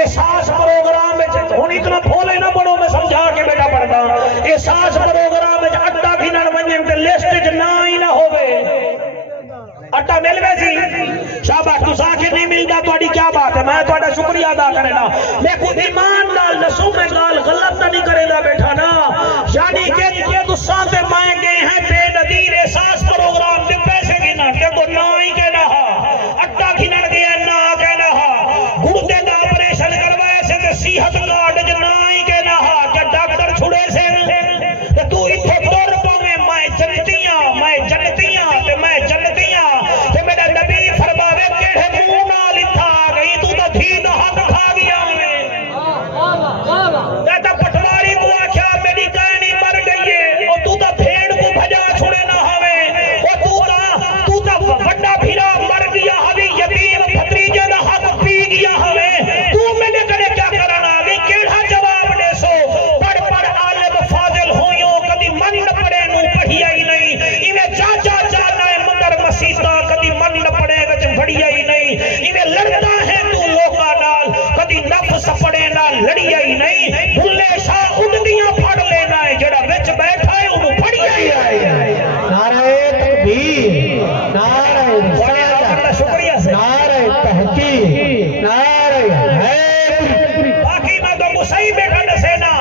احساس پروگرام وچ ہن اتنا بھولے نہ بنو میں سمجھا کے بیٹا پڑھدا احساس پروگرام وچ اٹا کھنن ونجن تے لسٹ وچ نا ہی نہ ہوے اٹا مل گئے سی شاباش تسا کے نہیں ملتا تہاڈی کیا بات ہے میں تہاڈا شکریہ ادا کرنا میں کو ایمان نال دسو میں گال غلط نہیں کرے دا بیٹھا نا یعنی کہ تساں تے میں گئے ہیں بے نظیر احساس پروگرام دے پیسے گنا تے کو نا ہی کہنا اٹا کھنن گیا نا کہنا گردے دا آپریشن کروایا سے تے صحت کارڈ وچ نا ہی کہنا کہ ڈاکٹر چھڑے سے تے تو ایتھے ٹر پاویں میں جنتیاں تے میں جنتیاں تے میرے نبی فرماوے کیڑے منہ نال اتھا آ گئی تو تے دھی دا حق کھا گیا میں تے پٹواری کو آکھیا میری کہانی مر گئی ہے او تو تے بھیڑ کو بھجا چھڑے نہ ہوے او تو تے وڈا بھیرا مر گیا ہوے یتیم بھتریجے دا حق پی گیا ہوے تو میرے کنے کیا کرنا آ گئی کیڑا جواب دے سو پڑھ عالم فاضل ہویوں کبھی من نہ پڑے نو پڑھیا ہی نہیں ایویں جا جانا ہے مگر مسیطہ کبھی من نہ پڑے وچ بڑھیا ہی نہیں ایویں لڑتا ہے تو لوکاں نال کبھی نفس پڑے نال لڑیا ہی نہیں بھلے شاہ اڑدیاں پھڑ لینا ہے جڑا وچ بیٹھا ہے اونوں پھڑیا ہی ہے نعرہ تکبیر نعرہ رسالت شکریہ سے نعرہ تحقیق نعرہ حیدری باقی میں تو صحیح بیٹھا دسے نا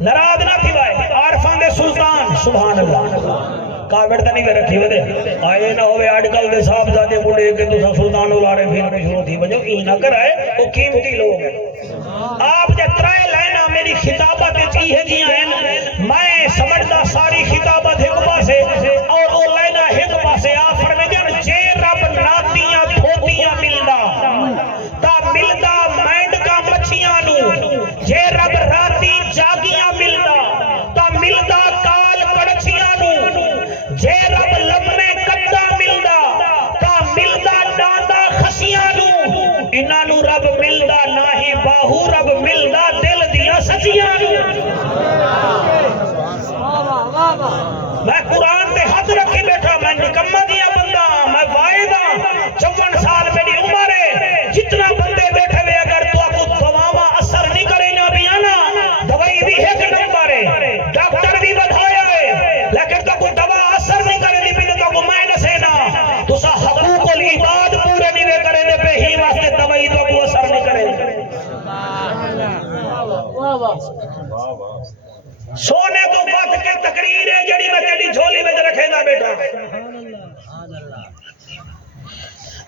ناراض نہ تھی بھائی عارفان دے سلطان سبحان اللہ کافر تے نہیں رکھی ودے آئے نہ ہوے اج کل دے صاحبزادے بڑے کہ تساں سلطان الارے پھر شروع تھی وجو ای نہ کرائے او قیمتی لوگ ہیں آپ دے ترائے لائنا میری خطابت وچ ای ہے جیاں ہیں میں سمجھدا ساری خطابت ایک پاسے اور او لائنا ایک پاسے آپ فرمائیں جے رب ناتیاں دھوتیاں ملدا تا ملدا مینڈ کا مچھیاں نو جے رب راتی جاگیاں ملدا تا ملدا کال کڑچیاں نو جے رب لمنے کدا ملدا تا ملدا ڈاندا خسیاں نو انہاں نو رب ملدا نہیں باہو رب ملدا دل دیاں سچیاں نو میں قرآن تے ہاتھ رکھی بیٹھا میں نکمہ دیا بندہ میں وائدہ 54 سال میری عمر ہے جتنا بندے بیٹھے ہوئے اگر تو آپ کو دواما اثر نہیں کرے نہ بھی آنا دوائی بھی ایک نمبر ہے ڈاکٹر بھی بدھایا ہے لیکن تو کو دوا اثر نہیں کرے نہیں بھی تو کو مائنس ہے نا تو سا حقوق العباد پورے نہیں کرے نے پہ ہی واسطے دوائی تو کو اثر نہیں کرے سونے تو وقت کے تقریر ہے جڑی میں تیری جھولی میں رکھے گا بیٹا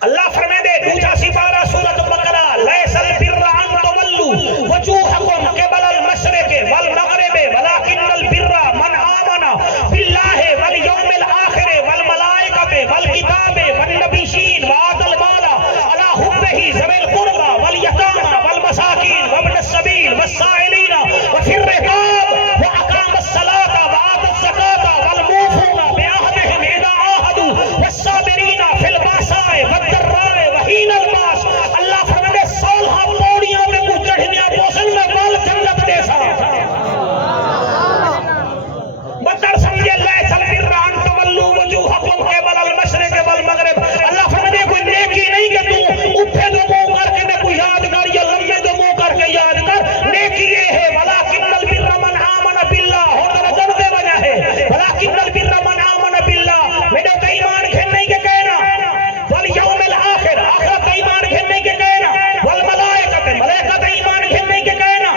اللہ فرمائے دے دوجا سپارہ سورۃ بقرہ لیس البر ان تولوا وجوہکم قبل المشرق والمغرب ولکن البر من آمن باللہ والیوم الآخر والملائکۃ والکتاب والنبیین وآتى المال علی حبہ ذوی القربى والیتامى والمساکین وابن السبیل والسائلین وفی الرقاب وأقام الصلاة وآتى الزکاة والموفون بعہدہم اذا عاہدوا والصابرین فی البأساء والضراء وحین الباس اللہ فرمائے صالحہ پوڑیاں میں کو چڑھنیاں پوسن میں بال جنت دے سا مطلب سمجھے لیس البر ان تولوا وجوہکم قبل المشرق والمغرب اللہ فرمائے کوئی نیکی نہیں کہ تو اٹھے دو منہ کر کے کوئی یاد کر یا لمبے دو منہ کر کے یاد کر نیکی یہ ہے ولکن البر من آمن باللہ ہوتا نظر دے وجہ ہے ولکن البر من آمن باللہ میرے تو ایمان کھلنے کے کہنا والیوم الآخر آخرت ایمان کھلنے کے کہنا والملائکۃ ملائکۃ ایمان کھلنے کے کہنا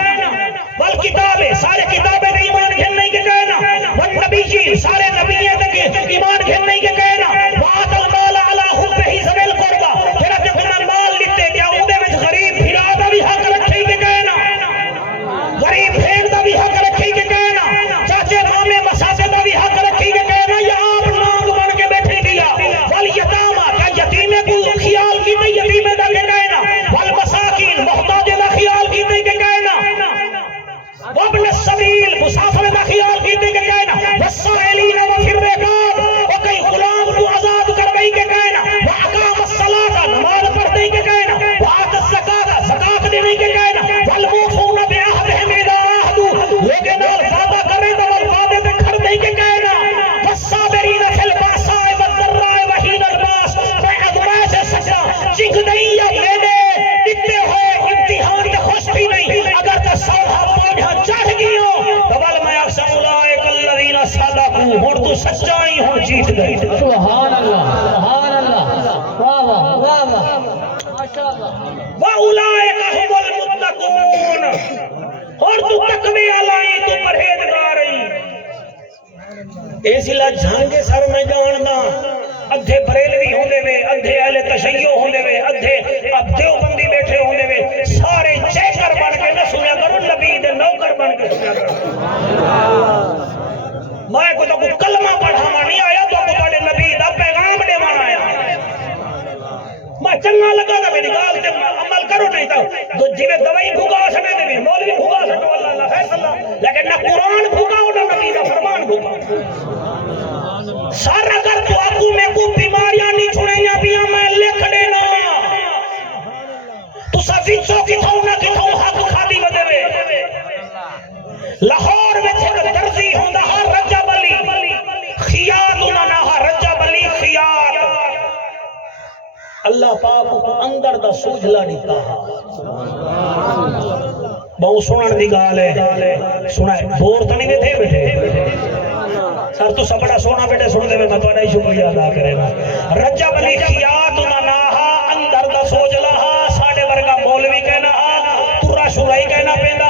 والکتاب سارے کتابیں ایمان کھلنے کے کہنا والنبیین سارے نبیوں کے ایمان کھلنے کے کہنا وآتى المال علی حبہ ذوی القربى پھر جتنا مال لیتے کیا اندے وچ غریب بھرا دا بھی حق رکھے کے کہنا غریب بھیڑ دا بھی حق رکھے کے کہنا چاچے مامے مساسے دا بھی حق رکھے کے کہنا یا آپ نانگ بن کے بیٹھے دیا والیتامہ کیا یتیمے کو خیال کی نہیں یتیمے دا کے کہنا والمساکین محتاج دا خیال کی نہیں کے کہنا وابن السبیل مسافر دا خیال کی نہیں کے کہنا والسائلین وفی الرقاب اور کئی غلام کو آزاد کروائی کے کہنا وأقام الصلاة نماز پڑھنے کے کہنا وآتى الزکاة زکات دینے کے کہنا والموفون بعہدہم اذا عاہدوا لوگے نال وعدہ کرے تو وعدے تے کھڑنے کے کہنا والصابرین فی البأساء والضراء وحین الباس میں ازمائش سے سچا چنگ نہیں یا میرے اتنے ہو امتحان تے خوش بھی نہیں اگر تے سوڑا پوڑھا چڑھ گئیوں تو بل میں اکثر اولئک الذین صدقوا ہن تو سچائی ہن جیت گئی سبحان اللہ واہ واہ واہ واہ ماشاءاللہ وَأُولَئِكَ هُمُ الْمُتَّقُونَ اور تو تقوی علائی تو پرہیزگار رہی اس لئے جھانگے سر میں جاننا ادھے بریلوی ہوندے وے ادھے اہل تشیع ہوندے وے ادھے اب دیوبندی بیٹھے ہوندے وے سارے چیکر بن کے نہ سنیا کرو نبی دے نوکر بن کے سنیا کرو میں کو تو کلمہ پڑھاما نہیں آیا تو کو تھوڑے نبی دا پیغام دیوان آیا میں چنگا لگا تھا میری گال تے عمل کرو نہیں تھا جیوے دوائی بھوگا سنے دے بھی مولوی بھوگا سکو اللہ اللہ خیر صلی اللہ لیکن نہ قرآن بھوگا نہ نبی دا فرمان بھوگا سارا کر تو آگو میں کو بیماریاں نہیں چھوڑے یا بھی میں لکھ دینا تو سفیچوں کی تھاؤں نہ کی تھاؤں حق کھا دی بدے وے لاہور میں تھے درزی ہوندہ ہاں رجب علی خیات انہا نہا رجب علی خیات اللہ پاک کو اندر دا سوجھلا دیتا بہو سنن دی گال ہے سنائے بور تو نہیں تھے بیٹھے سر تو سبڑا سونا بیٹے سن دے میں تو نہیں شکریہ ادا کرے گا رجب علی خیات انہا نہا اندر دا سوجھلا ساڑے ورگا مولوی کہنا ترہ شرائی کہنا پیندہ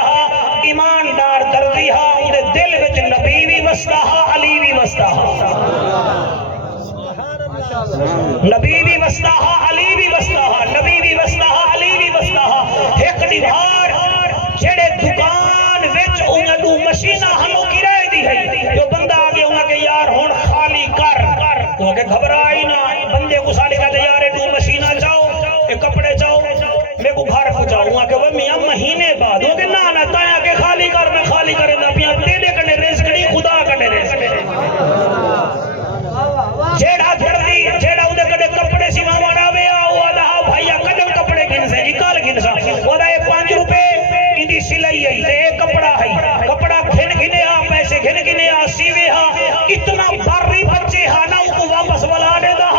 ایماندار دردی ہاں اندے دل وچ نبی بھی وستا ہاں علی بھی وستا نبی بھی وستا علی بھی وستا نبی بھی وستا علی بھی وستا ایک دیوار جڑے دکان وچ انہاں دو مشیناں ہمو کرائے دی ہے جو بندہ آگے انہاں کے یار ہون خالی کر وہ کہ گھبرائی نہ بندے کو سالے کہتے یار دو مشیناں چاہو ایک کپڑے چاہو میں کو گھر کو چاہو وہاں کہ وہ میاں مہینے بعد وہ کہ نہ تایا کہ خالی کر میں خالی کریں دا پیاں تیرے کنے رزق نہیں خدا کنے رزق جیڑا دردی جیڑا اودے کنے کپڑے سیوا وانا وے او دا بھائیا کدن کپڑے گن سے نکال گن سا او دا 5 روپے اندی سلائی ہے تے کپڑا ہے کپڑا گھن گنے پیسے گھن گنے سیوے ہاں اتنا باری بچے ہاں نہ کو واپس ولا دے دا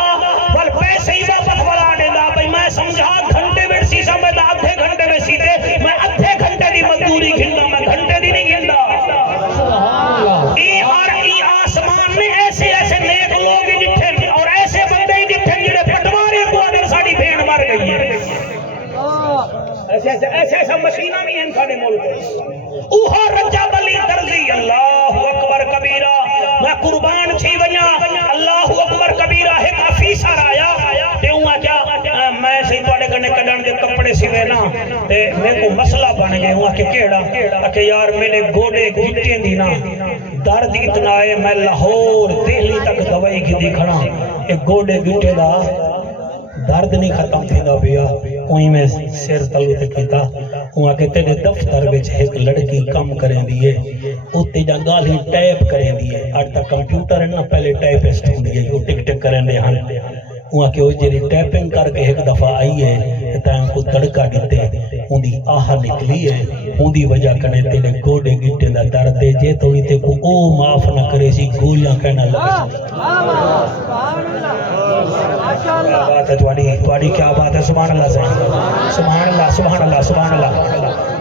بل پیسے ہی واپس ولا دے دا بھائی میں سمجھا گھنٹے میں سیسا میں آدھے گھنٹے میں سیدھے میں آدھے گھنٹے دی مزدوری گھندا میں گھنٹے دی نہیں گھندا ای اور ای آسمان میں ایسے ایسے نیک لوگ جتھے اور ایسے بندے جتھے جڑے پٹوارے کو اگر ساڑی بھیڑ مر گئی ہے ایسے مشینہ بھی ہیں ساڑے ملک اوہا رجب علی درزی اللہ اکبر کبیرہ میں قربان چھی ونیا اللہ اکبر کبیرہ ایک افیسر آیا تے ہوا کیا میں صحیح توڑے کرنے کڈن دے کپڑے سیوے نا تے میں کو مسئلہ بن گئے ہوا کہ کیڑا کہ یار میرے گوڑے گھٹیں دی نا درد اتنا ہے میں لاہور دہلی تک دوائی کی دی کھڑا ایک گوڑے گھٹے دا درد نہیں ختم تھی دا پیا وہیں میں سیر تلو تے کیتا وہاں کہ تیرے دفتر بچ ایک لڑکی کم کریں دیئے اتے جا گالی ٹیپ کریں دیئے آج تک کمپیوٹر ہے نا پہلے ٹیپسٹ ہوں دیئے وہ ٹک ٹک کریں دے ہاں وہاں کہ وہ جیری ٹیپنگ کر کے ایک دفعہ آئی ہے تاں کو تڑکا دیتے ہوں دی آہا نکلی ہے ہوں دی وجہ کنے تیرے گوڑے گھٹے دا درد دے جے تو ہی تے کو او معاف نہ کرے سی گولیاں کہنا لگے کیا بات ہے توڑی کیا بات ہے سبحان اللہ سبحان اللہ سبحان اللہ سبحان اللہ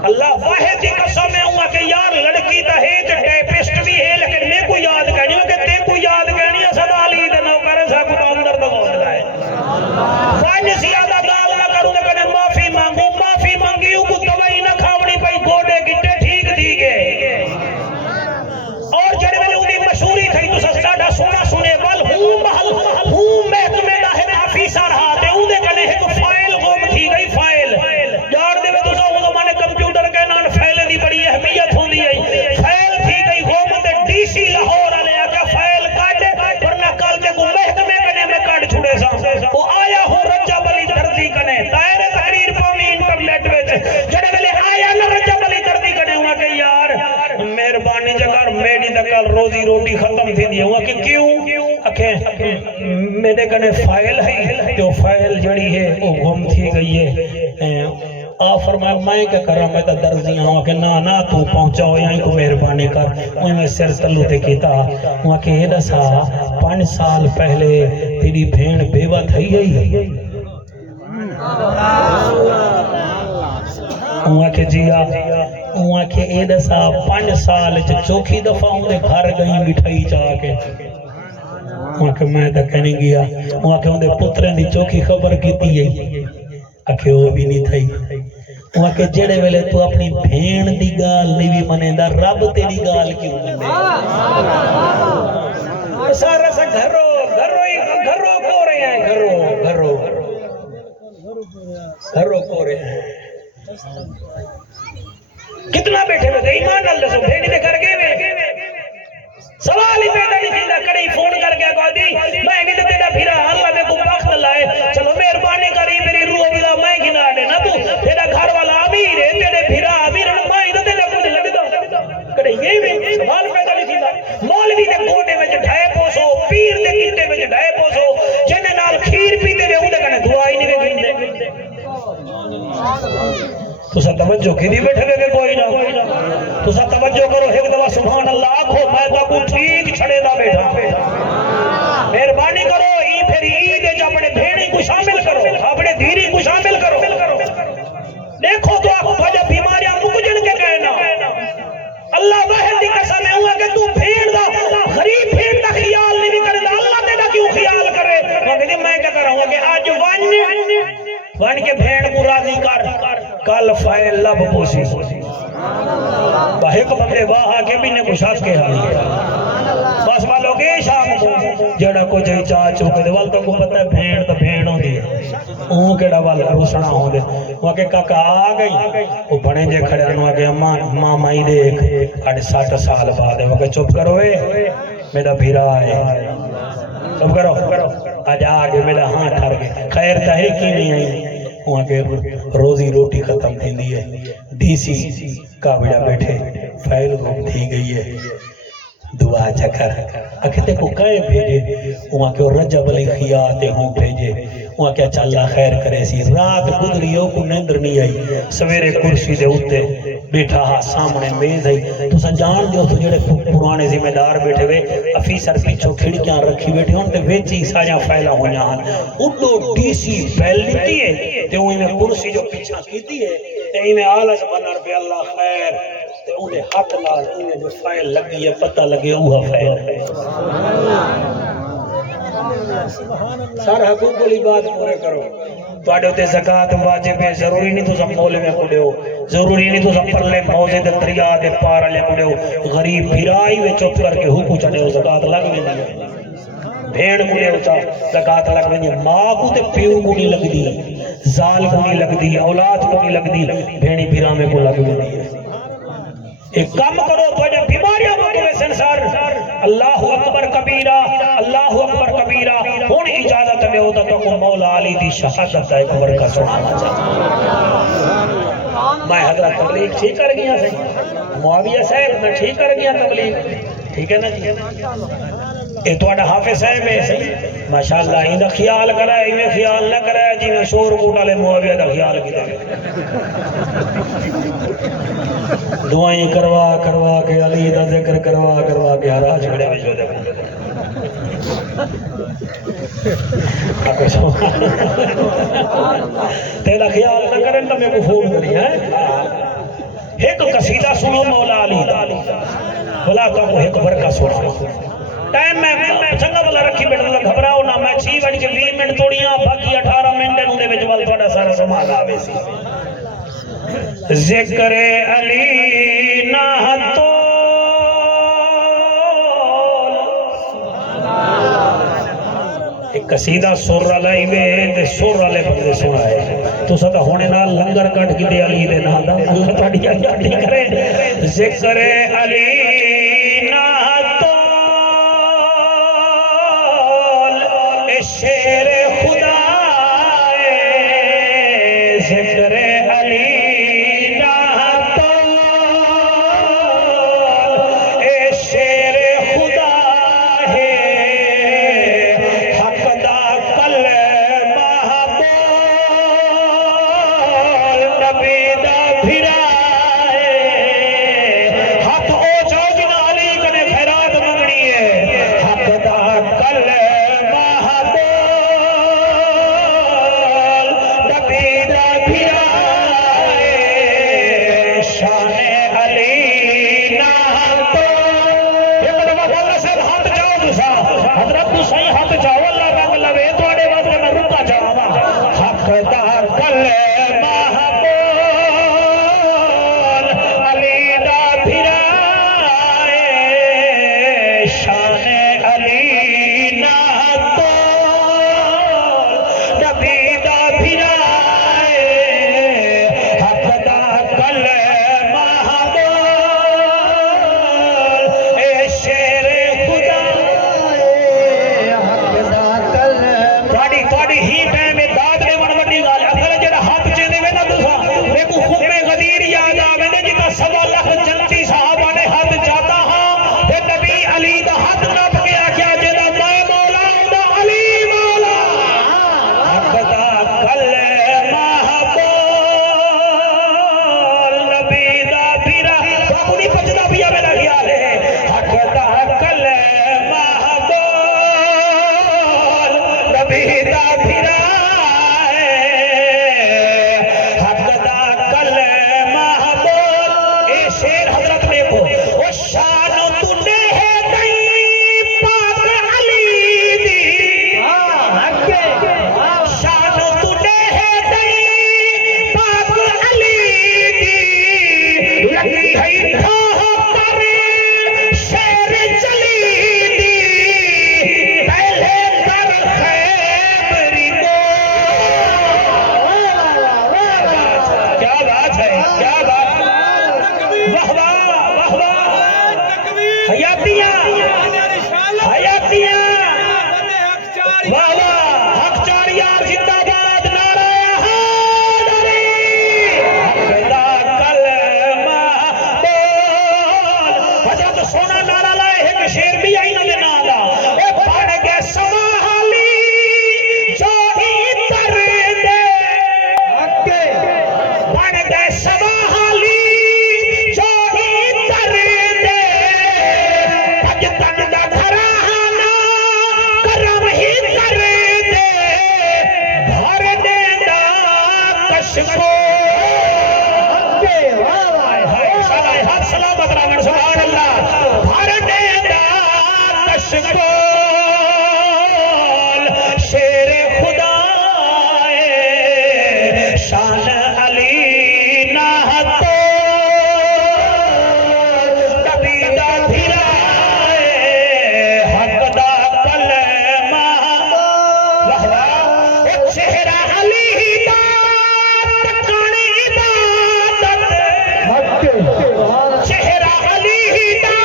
اللہ واحد کی قسم میں ہوں کہ یار لڑکی تا ہے تے ٹیپسٹ بھی ہے لیکن میں کو یاد کرنی ہوں کہ تے کو یاد کرنی ہے صدا علی دے نوکر صاحب کو اندر دو ہے فائن زیادہ گال نہ کروں تے کنے معافی مانگی کو دوائی نہ کھاونی پئی گوڑے گٹے ٹھیک دی گئے اور جڑے ویلے اودی مشہوری تھی تو ساڈا سونا سنے ول ہوں محکمے دا ہے آفیسر ہا تے اودے کنے ایک فائل گم تھی گئی فائل یار دے تو سو زمانے کمپیوٹر کے نال فائل دی بڑی اہمیت ہوندی ہے فائل تھی گئی گم تے ڈی سی لاہور والے آ کے فائل کاٹ ورنہ کل تے کو محکمے کنے میں کاٹ چھڑے سا او آیا ہو رجب علی درزی کنے دائرے تقریر پاوی انٹرنیٹ وچ جڑے ویلے آیا نہ رجب علی درزی کنے ہوا کہ یار مہربانی جگر میری دکل روزی روٹی ختم تھی دی ہوا کہ کیوں اکھے میرے کنے فائل ہے جو فائل جڑی ہے وہ گم تھی گئی ہے آ فرمایا میں کیا کر رہا میں تا درزی ہوں کہ نا تو پہنچاؤ یہیں کو مہربانی کر وہیں میں سر تلو تے کیتا وہاں کہ یہ دسا 5 سال پہلے تیری بھین بیوہ تھی گئی وہاں کہ جی وہاں کہ یہ دسا 5 سال چوکھی دفعہ ہوں دے گھر گئی مٹھائی چاہ کے وہاں کہ میں تا کہنے گیا وہاں کہ ہوں دے پتریں دی چوکھی خبر کیتی ہے اکھے وہ بھی نہیں تھائی وہاں کہ جڑے ویلے تو اپنی بھین دی گال نہیں بھی منے دا رب تیری گال کیوں منے سارا سا گھرو کو رہے ہیں گھرو کو رہے ہیں کتنا بیٹھے ہوئے ایمان اللہ سے بھیڑی دے کر گئے سوال ہی پیدا نہیں تھا کڑی فون کر کے کہا دی میں بھی تیرا پھرا اللہ میں کو وقت لائے چلو مہربانی کری میری روح بلا میں گنا لینا تو تیرا گھر والا امیر ہے تیرے پھرا امیر ہے میں ادھر تیرا کچھ لگ دا کڑی یہ بھی سوال پیدا نہیں تھا مولوی دے گوٹے میں ڈھائے پوسو پیر دے گٹے میں ڈھائے پوسو جنے نال کھیر پیتے دے اودے کنے دعائی نہیں گندے تو سا توجہ کی دی بیٹھے گے کوئی نہ تو سا توجہ کرو ایک دفعہ سبحان اللہ آکھو میں تو کو ٹھیک چھڑے دا بیٹھا مہربانی کرو ای پھر عید ہے جو اپنے بھیڑی کو شامل کرو اپنے دھیری کو شامل کرو دیکھو تو آپ وجہ بیماریاں مکجن کے کہنا اللہ واحد دی قسم ہے ہوا کہ تو بھیڑ دا غریب بھیڑ دا خیال نہیں کرے اللہ تیرا کیوں خیال کرے میں کیا کر رہا ہوں کہ آج ون کے بھیڑ کو راضی کر کل فائل لب پوسی ایک بندے واہ آگے بھی نے کچھ کے حالی بس والو کے کچھ ہی چاہ چکے دے وال کو پتہ ہے بھیڑ تو بھیڑ ہوں دی اون کیڑا وال روسنا ہوں دے وہاں کے کاکا آ گئی وہ بڑے جے کھڑے انہوں آگے ماں مائی دیکھ 60 سال بعد ہے وہ کہ چپ کرو میرا بھیرا ہے چپ کرو آج آگے میرا ہاں ٹھار گئے خیر تاہی کی نہیں آئی وہاں کے روزی روٹی ختم تھی دی ہے ڈی سی کابڑا بیٹھے فائل روم تھی گئی ہے دعا چکر اکھتے کو کئے بھیجے وہاں کے رجب علی خیاتے ہوں بھیجے وہاں کے اچھا اللہ خیر کرے سی رات گزریوں کو نیندر نہیں آئی سویرے کرسی دے ہوتے بیٹھا ہاں سامنے میز آئی تو سا جان دیو تو جڑے پرانے ذمہ دار بیٹھے ہوئے افیسر پیچھو کھڑکیاں رکھی بیٹھے ہوں تے ویچی ساجاں پھیلا ہویاں ہن اڈو ڈی سی بیل لیتی ہے تے انہیں کرسی جو پیچھا کیتی ہے تے انہیں آلس بنر پہ اللہ خیر تے انہیں ہاتھ لال انہیں جو فائل لگی ہے پتہ لگے اوہا فائل ہے سارا حقوق والی بات پورے کرو توڑے ہوتے زکاة واجب ہے ضروری نہیں تو سب مولے میں کھڑے ہو ضروری نہیں تو سب پرلے موزے دے دریا دے پارا لے کھڑے ہو غریب بھیرائی میں چپ کر کے حقوق چڑھے ہو زکاة لگ میں نہیں بھیڑ کو نہیں ہوتا زکاة لگ میں نہیں ماں کو تے پیو کو نہیں لگ دی زال کو نہیں لگ دی اولاد کو نہیں لگ دی بھیڑی بھیرا میں کو لگ میں نہیں ایک کام کرو تو جب بیماریاں مکمے سنسار اللہ اکبر کبیرہ اللہ اکبر کبیرہ ہون اجازت میں ہوتا تو کو مولا علی دی شہادت ایک ورکہ سنانا چاہتا میں حضرت تبلیغ ٹھیک کر گیا سے معاویہ صاحب میں ٹھیک کر گیا تبلیغ ٹھیک ہے نا جی اے تو اڈا حافظ صاحب ہے صحیح ماشاءاللہ ہی دا خیال کرا ہے ہی خیال نہ کرا ہے جی میں شور کوٹا لے معاویہ دا خیال کی دے دعائیں کروا کے علی دا ذکر کروا کے حراج کھڑے میں جو دے تیرا خیال نہ کریں تو میں کو فون کری ہے ایک قصیدہ سنو مولا علی بلا تو کو ایک برکہ سنا ٹائم میں چنگا بلا رکھی بیٹھا تھا گھبراؤ نہ میں 6 بج کے 20 منٹ توڑیاں باقی 18 منٹ نوں دے وچ ول تھوڑا سارا سامان آوے سی ذکر علی نہ تو ایک قصیدہ سر علی تے سر علی بندے سنائے تو سدا ہونے نال لنگر کٹ کی دے علی دے نال اللہ تہاڈی آزادی کرے ذکر علی نہ تو اے شیر خدا ذکر علی سلامت رہن سبحان اللہ بھرنے دا کشکول شیر خدا شان علی نہ تو کبھی دا دھیرا حق دا کلمہ واہ واہ چہرہ علی دا تکانی عبادت چہرہ علی دا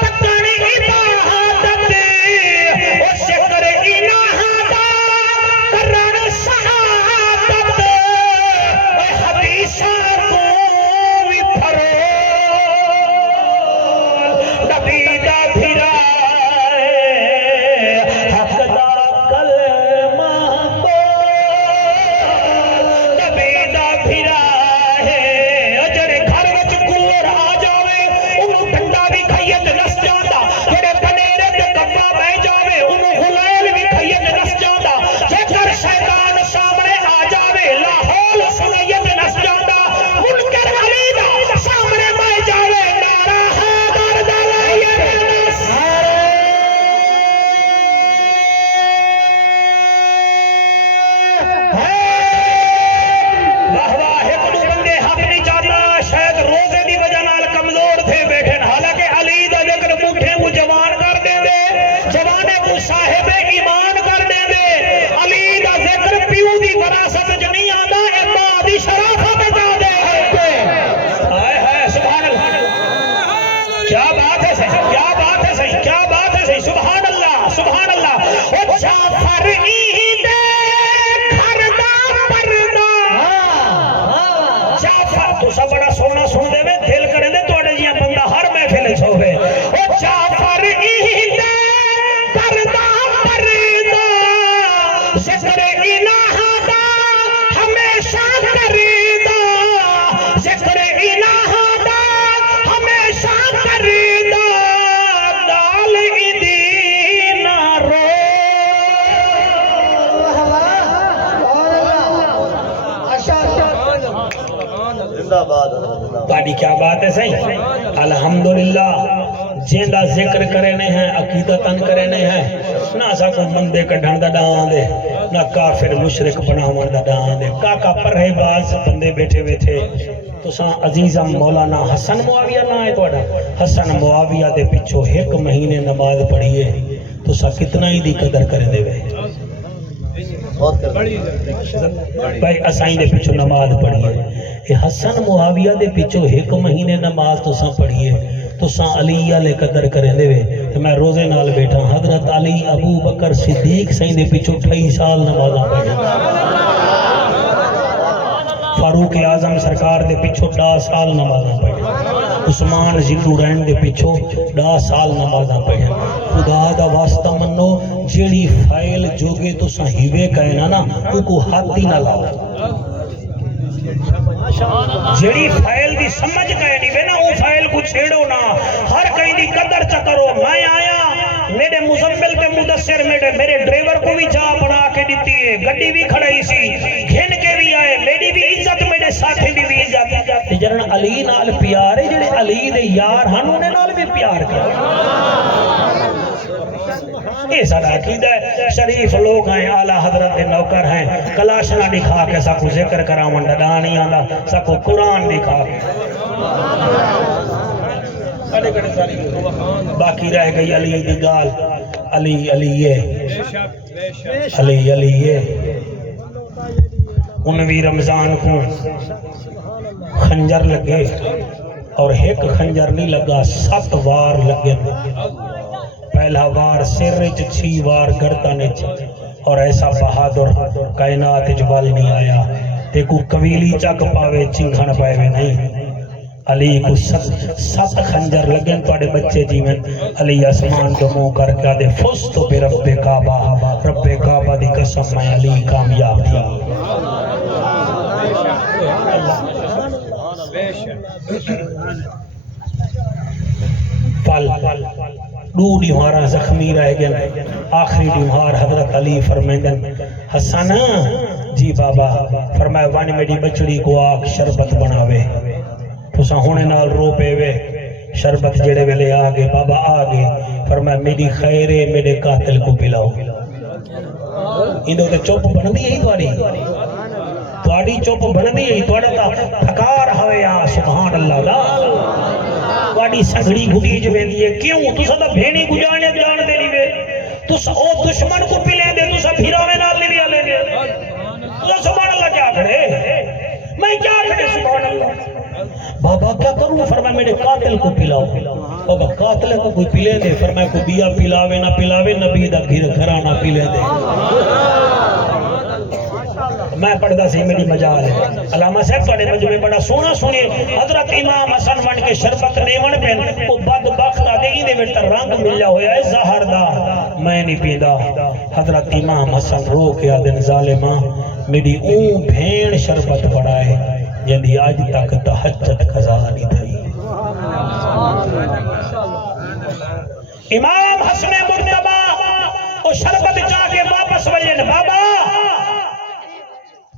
تکانی عبادت او شکر الہ دا کرن شہادت اے حدیثاں تو وی پھرو نبی دا پھرا حق دا کلمہ نبی دا پھرا ہے اجر گھر وچ کولر آ جاوے انہوں ڈنڈا بھی کھائیے تے نس جاندا جڑے بنیرے تے کبا بہ جاوے انہوں حلیل بھی کھائیے تے نس جاندا جے کر شیطان سامنے آ جاوے لاہور سنائیے تے نس جاندا منکر علی دا سامنے بہ جاوے نعرہ حیدر دا لائیے تے نس واہ واہ ایک دو بندے حق نہیں چاہتا شاید روزے دی وجہ نال کمزور تھے بیٹھے حالانکہ علی دا ذکر مٹھے کو جوان کر دے دے جوانے کو صاحب ایمان کر دے دے علی دا ذکر پیو دی وراثت جو نہیں آندا اے ماں دی شرافت جا دے ہائے ہائے سبحان اللہ کیا بات ہے صحیح کیا بات ہے صحیح کیا بات ہے صحیح سبحان اللہ سبحان اللہ او جعفر عید گھر دا پردہ جعفر تو سب بڑا سونا سن دے وے دل کرے دے توڑے جیاں بندہ ہر محفل وچ ہوے او جعفر عید گھر دا پردہ ذکر الہ دا ہمیشہ کریدا ذکر الہ دا ہمیشہ کریدا گال ایدی نہ رو تاری کیا بات ہے صحیح الحمدللہ جیندہ ذکر کرنے ہیں عقیدتاً کرنے ہیں نہ سا کو مندے کڈھن دا ڈان دے نہ کافر مشرک بناون دا ڈان دے کاکا پرہے باز بندے بیٹھے ہوئے تھے تو ساں عزیزم مولانا حسن معاویہ نہ ہے توڑا حسن معاویہ دے پچھو ایک مہینے نماز پڑھیے تو ساں کتنا ہی دی قدر کریں دے وے بھائی اسائیں دے پچھو نماز پڑھیے اے حسن معاویہ دے پچھو ایک مہینے نماز تو ساں پڑھیے تو ساں علی علیہ قدر کریں دے وے تو میں روزے نال بیٹھا حضرت علی ابو بکر صدیق سائیں دے پچھو 28 سال نمازاں پڑھیں فاروق اعظم سرکار دے پچھو 10 سال نمازاں پڑھیں عثمان ذیالنورین دے پچھو 10 سال نمازاں پڑھیں خدا دا واسطہ منو جیڑی فائل جوگے تو صحیحوے کہنا نا کو ہاتھ ہی نہ لاؤ جیڑی فائل دی سمجھ کہنی وے نا وہ فائل کو چھیڑو نا ہر کہیں دی قدر چکرو میں آیا میرے مزمل کے مدثر میرے ڈرائیور کو بھی چاہ بنا کے دیتی ہے گڈی بھی کھڑائی سی گھن کے بھی آئے میری بھی عزت میرے ساتھی بھی عزت جنن علی نال پیار ہے جڑے علی دے یار ہن انہاں نال بھی پیار کر یہ سارا عقیدہ ہے شریف لوگ ہیں اعلیٰ حضرت دے نوکر ہیں کلاش نہ دکھا کے سا کو ذکر کراون ڈا نہیں آندا سا کو قرآن دکھا کے باقی رہ گئی علی دی گال علی علی علی علی 19 رمضان کو خنجر لگے اور ایک خنجر نہیں لگا 7 وار لگے پہلا وار سر وچ 6 وار گردن وچ اور ایسا بہادر کائنات جبال نہیں آیا تے کو قویلی چک پاوے چنگھن پائے نہیں علی کو 7 خنجر لگن توڑے بچے جیویں علی آسمان جو منہ کر کے دے فستو بے رب کعبہ دی قسم میں علی کامیاب تھی پل دو دیوارا زخمی رہ گئے آخری دیوار حضرت علی فرمیندن حسن جی بابا فرمائے وانی میری بچڑی کو آگ شربت بناوے تسا ہونے نال رو پے وے شربت جڑے ویلے آ گئے بابا آ گئے فرمایا میری خیر ہے میرے قاتل کو پلاؤ اندھو تے چپ بندی ہے تواڈی چپ بندی ہے تواڈا تا تھکار ہوئے آ سبحان اللہ لا تواڈی سگڑی گھڑی جو ویندی ہے کیوں تسا تا بھیڑی گجانے جان دے نہیں وے تسا او دشمن کو پلے دے تسا پھراوے نال نہیں لے دے تسا سبحان اللہ کیا کرے میں کیا کرے سبحان اللہ بابا کیا کروں فرمایا میرے قاتل کو پلاؤ بابا قاتل کو کوئی پلے دے فرمایا کوئی بیا پلاوے نہ پلاوے نبی دا گھرانہ پلے دے میں پڑھدا سی میری مجال ہے علامہ صاحب تواڈے مجمع بڑا سونا سنے حضرت امام حسن بن کے شربت نیون پین او بدبخت دے دے وچ رنگ ملیا ہویا ہے زہر دا میں نہیں پیندا حضرت امام حسن رو کے آدن ظالماں میری اون بھین شربت بڑھائے جندی آج تک تہجد قضا نہیں تھی امام حسن مرتبہ او شربت چاہ کے واپس وجن بابا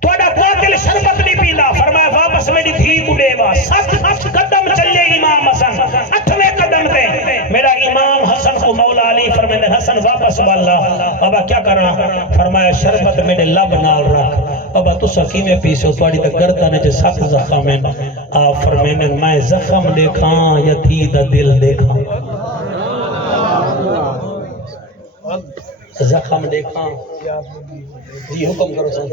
توڑا قاتل شربت نہیں پیلا فرمایا واپس میری دھی کو دیوا 7 قدم چلے امام حسن 8ویں قدم تے میرا امام حسن کو مولا علی فرمائے حسن واپس والا بابا کیا کرنا فرمایا شربت میرے لب نال رکھ بابا تو سکی میں پیسو توڑی تا گردانے جے سخت زخم ہیں آپ فرمائے میں زخم دیکھاں یا تھی دا دل دیکھاں زخم دیکھاں جی حکم کرو سن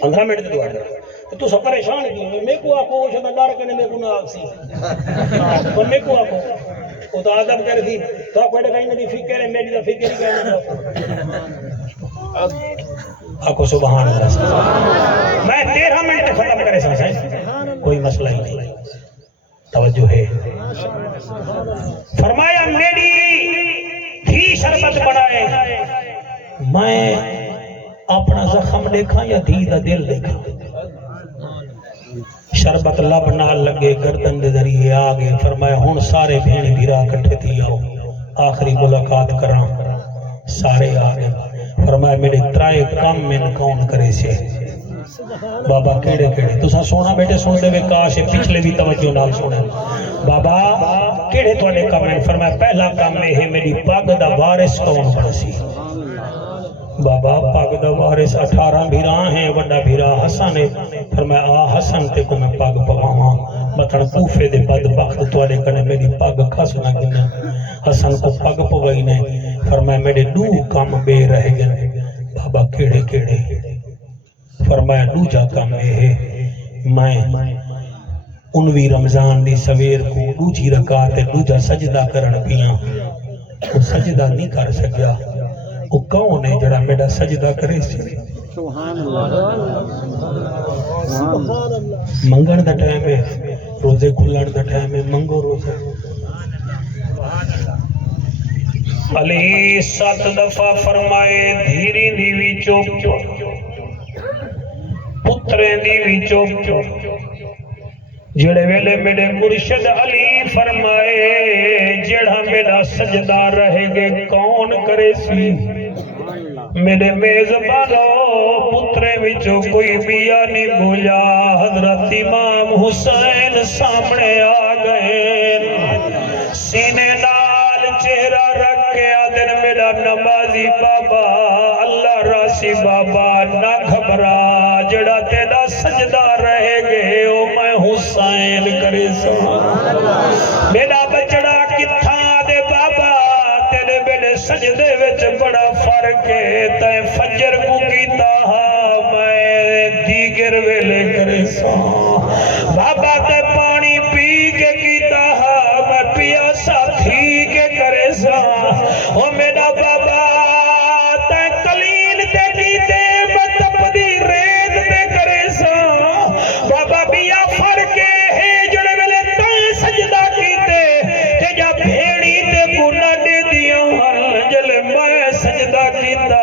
15 منٹ دے دوار تو سب پریشان کی میں کو آکو شدہ دار کرنے میں کو نہ آکسی پر میں کو آکو وہ تو آدم کر دی تو آپ کوئی کہیں نہیں فکر ہے میری تو فکر ہی کہنا آکو سبحان اللہ میں 13 منٹ ختم کرے سن کوئی مسئلہ ہی نہیں توجہ ہے فرمایا میری تھی شربت بڑھائے میں اپنا زخم دیکھا یا دھی دا دل دیکھا شربت لب نال لگے گردن دے ذریعے آگے فرمایا ہون سارے بھیڑی بھیرا کٹھے تھی آؤ آخری ملاقات کراں سارے آگے فرمایا میرے ترائے کام میں کون کرے سے بابا کیڑے کیڑے تو سا سونا بیٹے سن دے وے کاش پچھلے بھی توجہ نال سونا بابا کیڑے تو نے کام میں فرمایا پہلا کام میں ہے میری پاگ دا وارث کون بنسی بابا پاگ دا وارث 18 بھیران ہیں وڈا بھیرا حسن ہے فرمایا آ حسن تے کو میں پاگ پواواں مطلب کوفے دے بدبخت توڑے کنے میری پاگ کھس نہ گنا حسن کو پاگ پوائی نے فرمایا میرے 2 کام بے رہ گئے بابا کیڑے کیڑے فرمایا دوجا کام ہے میں 19 رمضان دی سویر کو دوجی رکعت دوجا سجدہ کرن پیاں وہ سجدہ نہیں کر سکیا وہ کون ہے جڑا میرا سجدہ کرے سی سبحان اللہ منگن دا ٹائم ہے روزے کھلن دا ٹائم ہے منگو روزے علی 7 دفعہ فرمائے دھیری دیوی چوک چوک پتریں دیوی چوک چوک جڑے ویلے میرے مرشد علی فرمائے جڑا میرا سجدہ رہے گے کون کرے سی میرے میزبانو پترے وچوں کوئی بیا نہیں بھولا حضرت امام حسین سامنے آ گئے سینے نال چہرہ رکھ کے آدن میرا نمازی بابا اللہ راسی بابا نہ گھبرا جڑا تیرا سجدہ رہے گے او میں حسین کرے سا میرا بچڑا کتھاں دے بابا تیرے میرے سجدے وچ بڑا فرق ہے تے فجر کو کیتا میں دیگر ویلے کرے سا بابا تے پانی پی کے کیتا میں پیاسا تھی کے کرے سا او میرا بابا تے کلیل تے کیتے مطلب دی ریت تے کرے سا بابا بیا فرق ہے جڑے ویلے تے سجدہ کیتے تے جا بھیڑی تے گناہ دے دیاں جلے میں سجدہ کیتا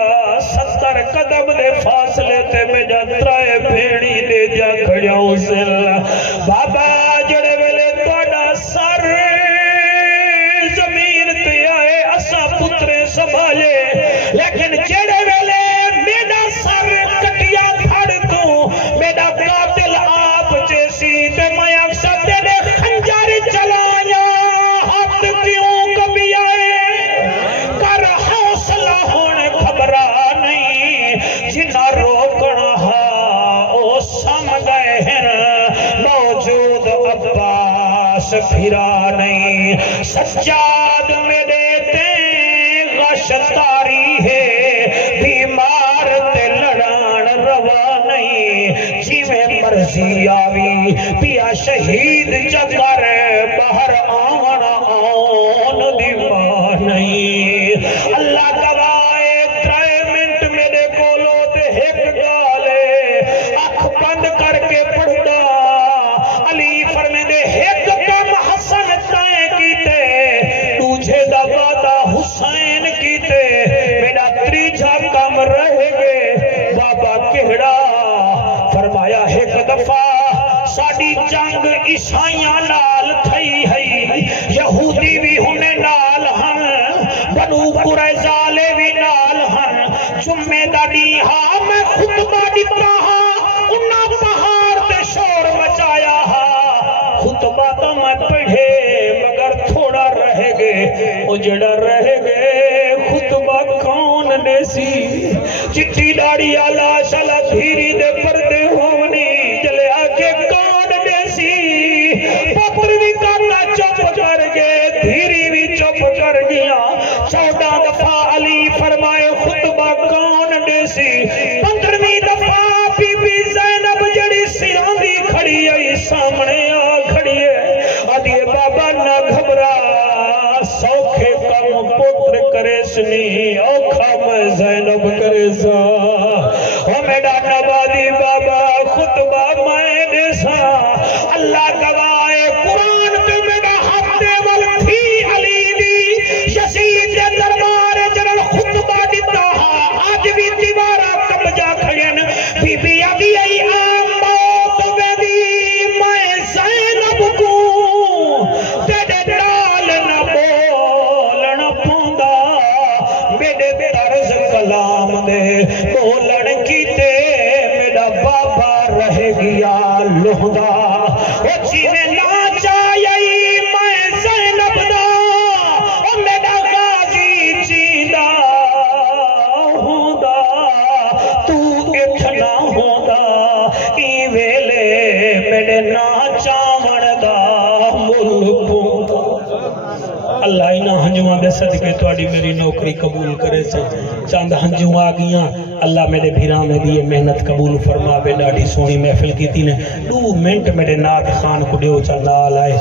70 قدم دے فاصلے تے میں جا ترائے بھیڑی دے جا کھڑیاں سل بابا جڑے ویلے توڑا سر زمین تے آئے اسا پترے سنبھالے لیکن جڑے ویلے میرا سر کٹیا پھڑ تو میرا قاتل آپ جے پاس پھرا نہیں سجاد میرے تے غش تاری ہے بیمار تے لڑان روا نہیں جی میں مرضی آوی پیا شہید چکر باہر آنا آن دیوان نہیں اللہ گوائے 3 منٹ میرے کولو تے ایک گالے اکھ بند کر کے پڑھتا علی فرمیندے ایک کم حسن تائیں کیتے تجھے دا وعدہ حسین کیتے میرا تریجا کم رہ گے بابا کہڑا فرمایا ایک دفعہ ساڑی جنگ عیسائیاں نال تھئی ہے یہودی بھی ہونے نال ہن بنو قریظہ بھی نال ہن جمعے دا ڈیہا میں خطبہ دیتا ہاں انہاں پہاڑ تے شور مچایا ہاں خطبہ تو میں پڑھے مگر تھوڑا رہ گے وہ جڑا رہ گے خطبہ کون نے سی چٹی ڈاڑی آلہ شالہ دھیری دے پردے ہونی جلے آکے کون نے سی پتر بھی کرنا چپ کر گئے دھیری بھی چپ کر گیا 14 دفعہ علی فرمائے خطبہ کون نے سی 15ویں دفعہ بی بی زینب جڑی سیروں دی کھڑی ہے سامنے آ کھڑی ہے آدھیے بابا نہ گھبرا سوکھے کم پتر کرے سنی اوکھا میں زینب کرے سا او میڈا نبادی بابا خطبہ میں دے سا اللہ گوائے قرآن پہ میڈا ہفتے وال تھی علی دی یزید دے دربار جنرل خطبہ دیتا ہاں آج بھی دیوارہ قبضہ کھڑین بی بی آدھی ای آم موت ویدی میں زینب کو تیرے نال نہ بولن پوندا میرے طرز کلام دے بولن کیتے میرا بابا رہ گیا لہدا او جیویں نہ چاہیے میں زینب دا او میرا غازی جیندہ ہوندا تو اتنا ہوندا ای ویلے میرے نا چاون دا مل پوندا اللہ انہاں ہنجواں دے صدقے تواڈی میری نوکری قبول کرے سے چند ہنجوں آ گیاں اللہ میرے بھیراں میں دیئے محنت قبول فرما بے ڈاڑی سونی محفل کی تھی نے 2 منٹ میرے نات خان کو دیو چا نال آئے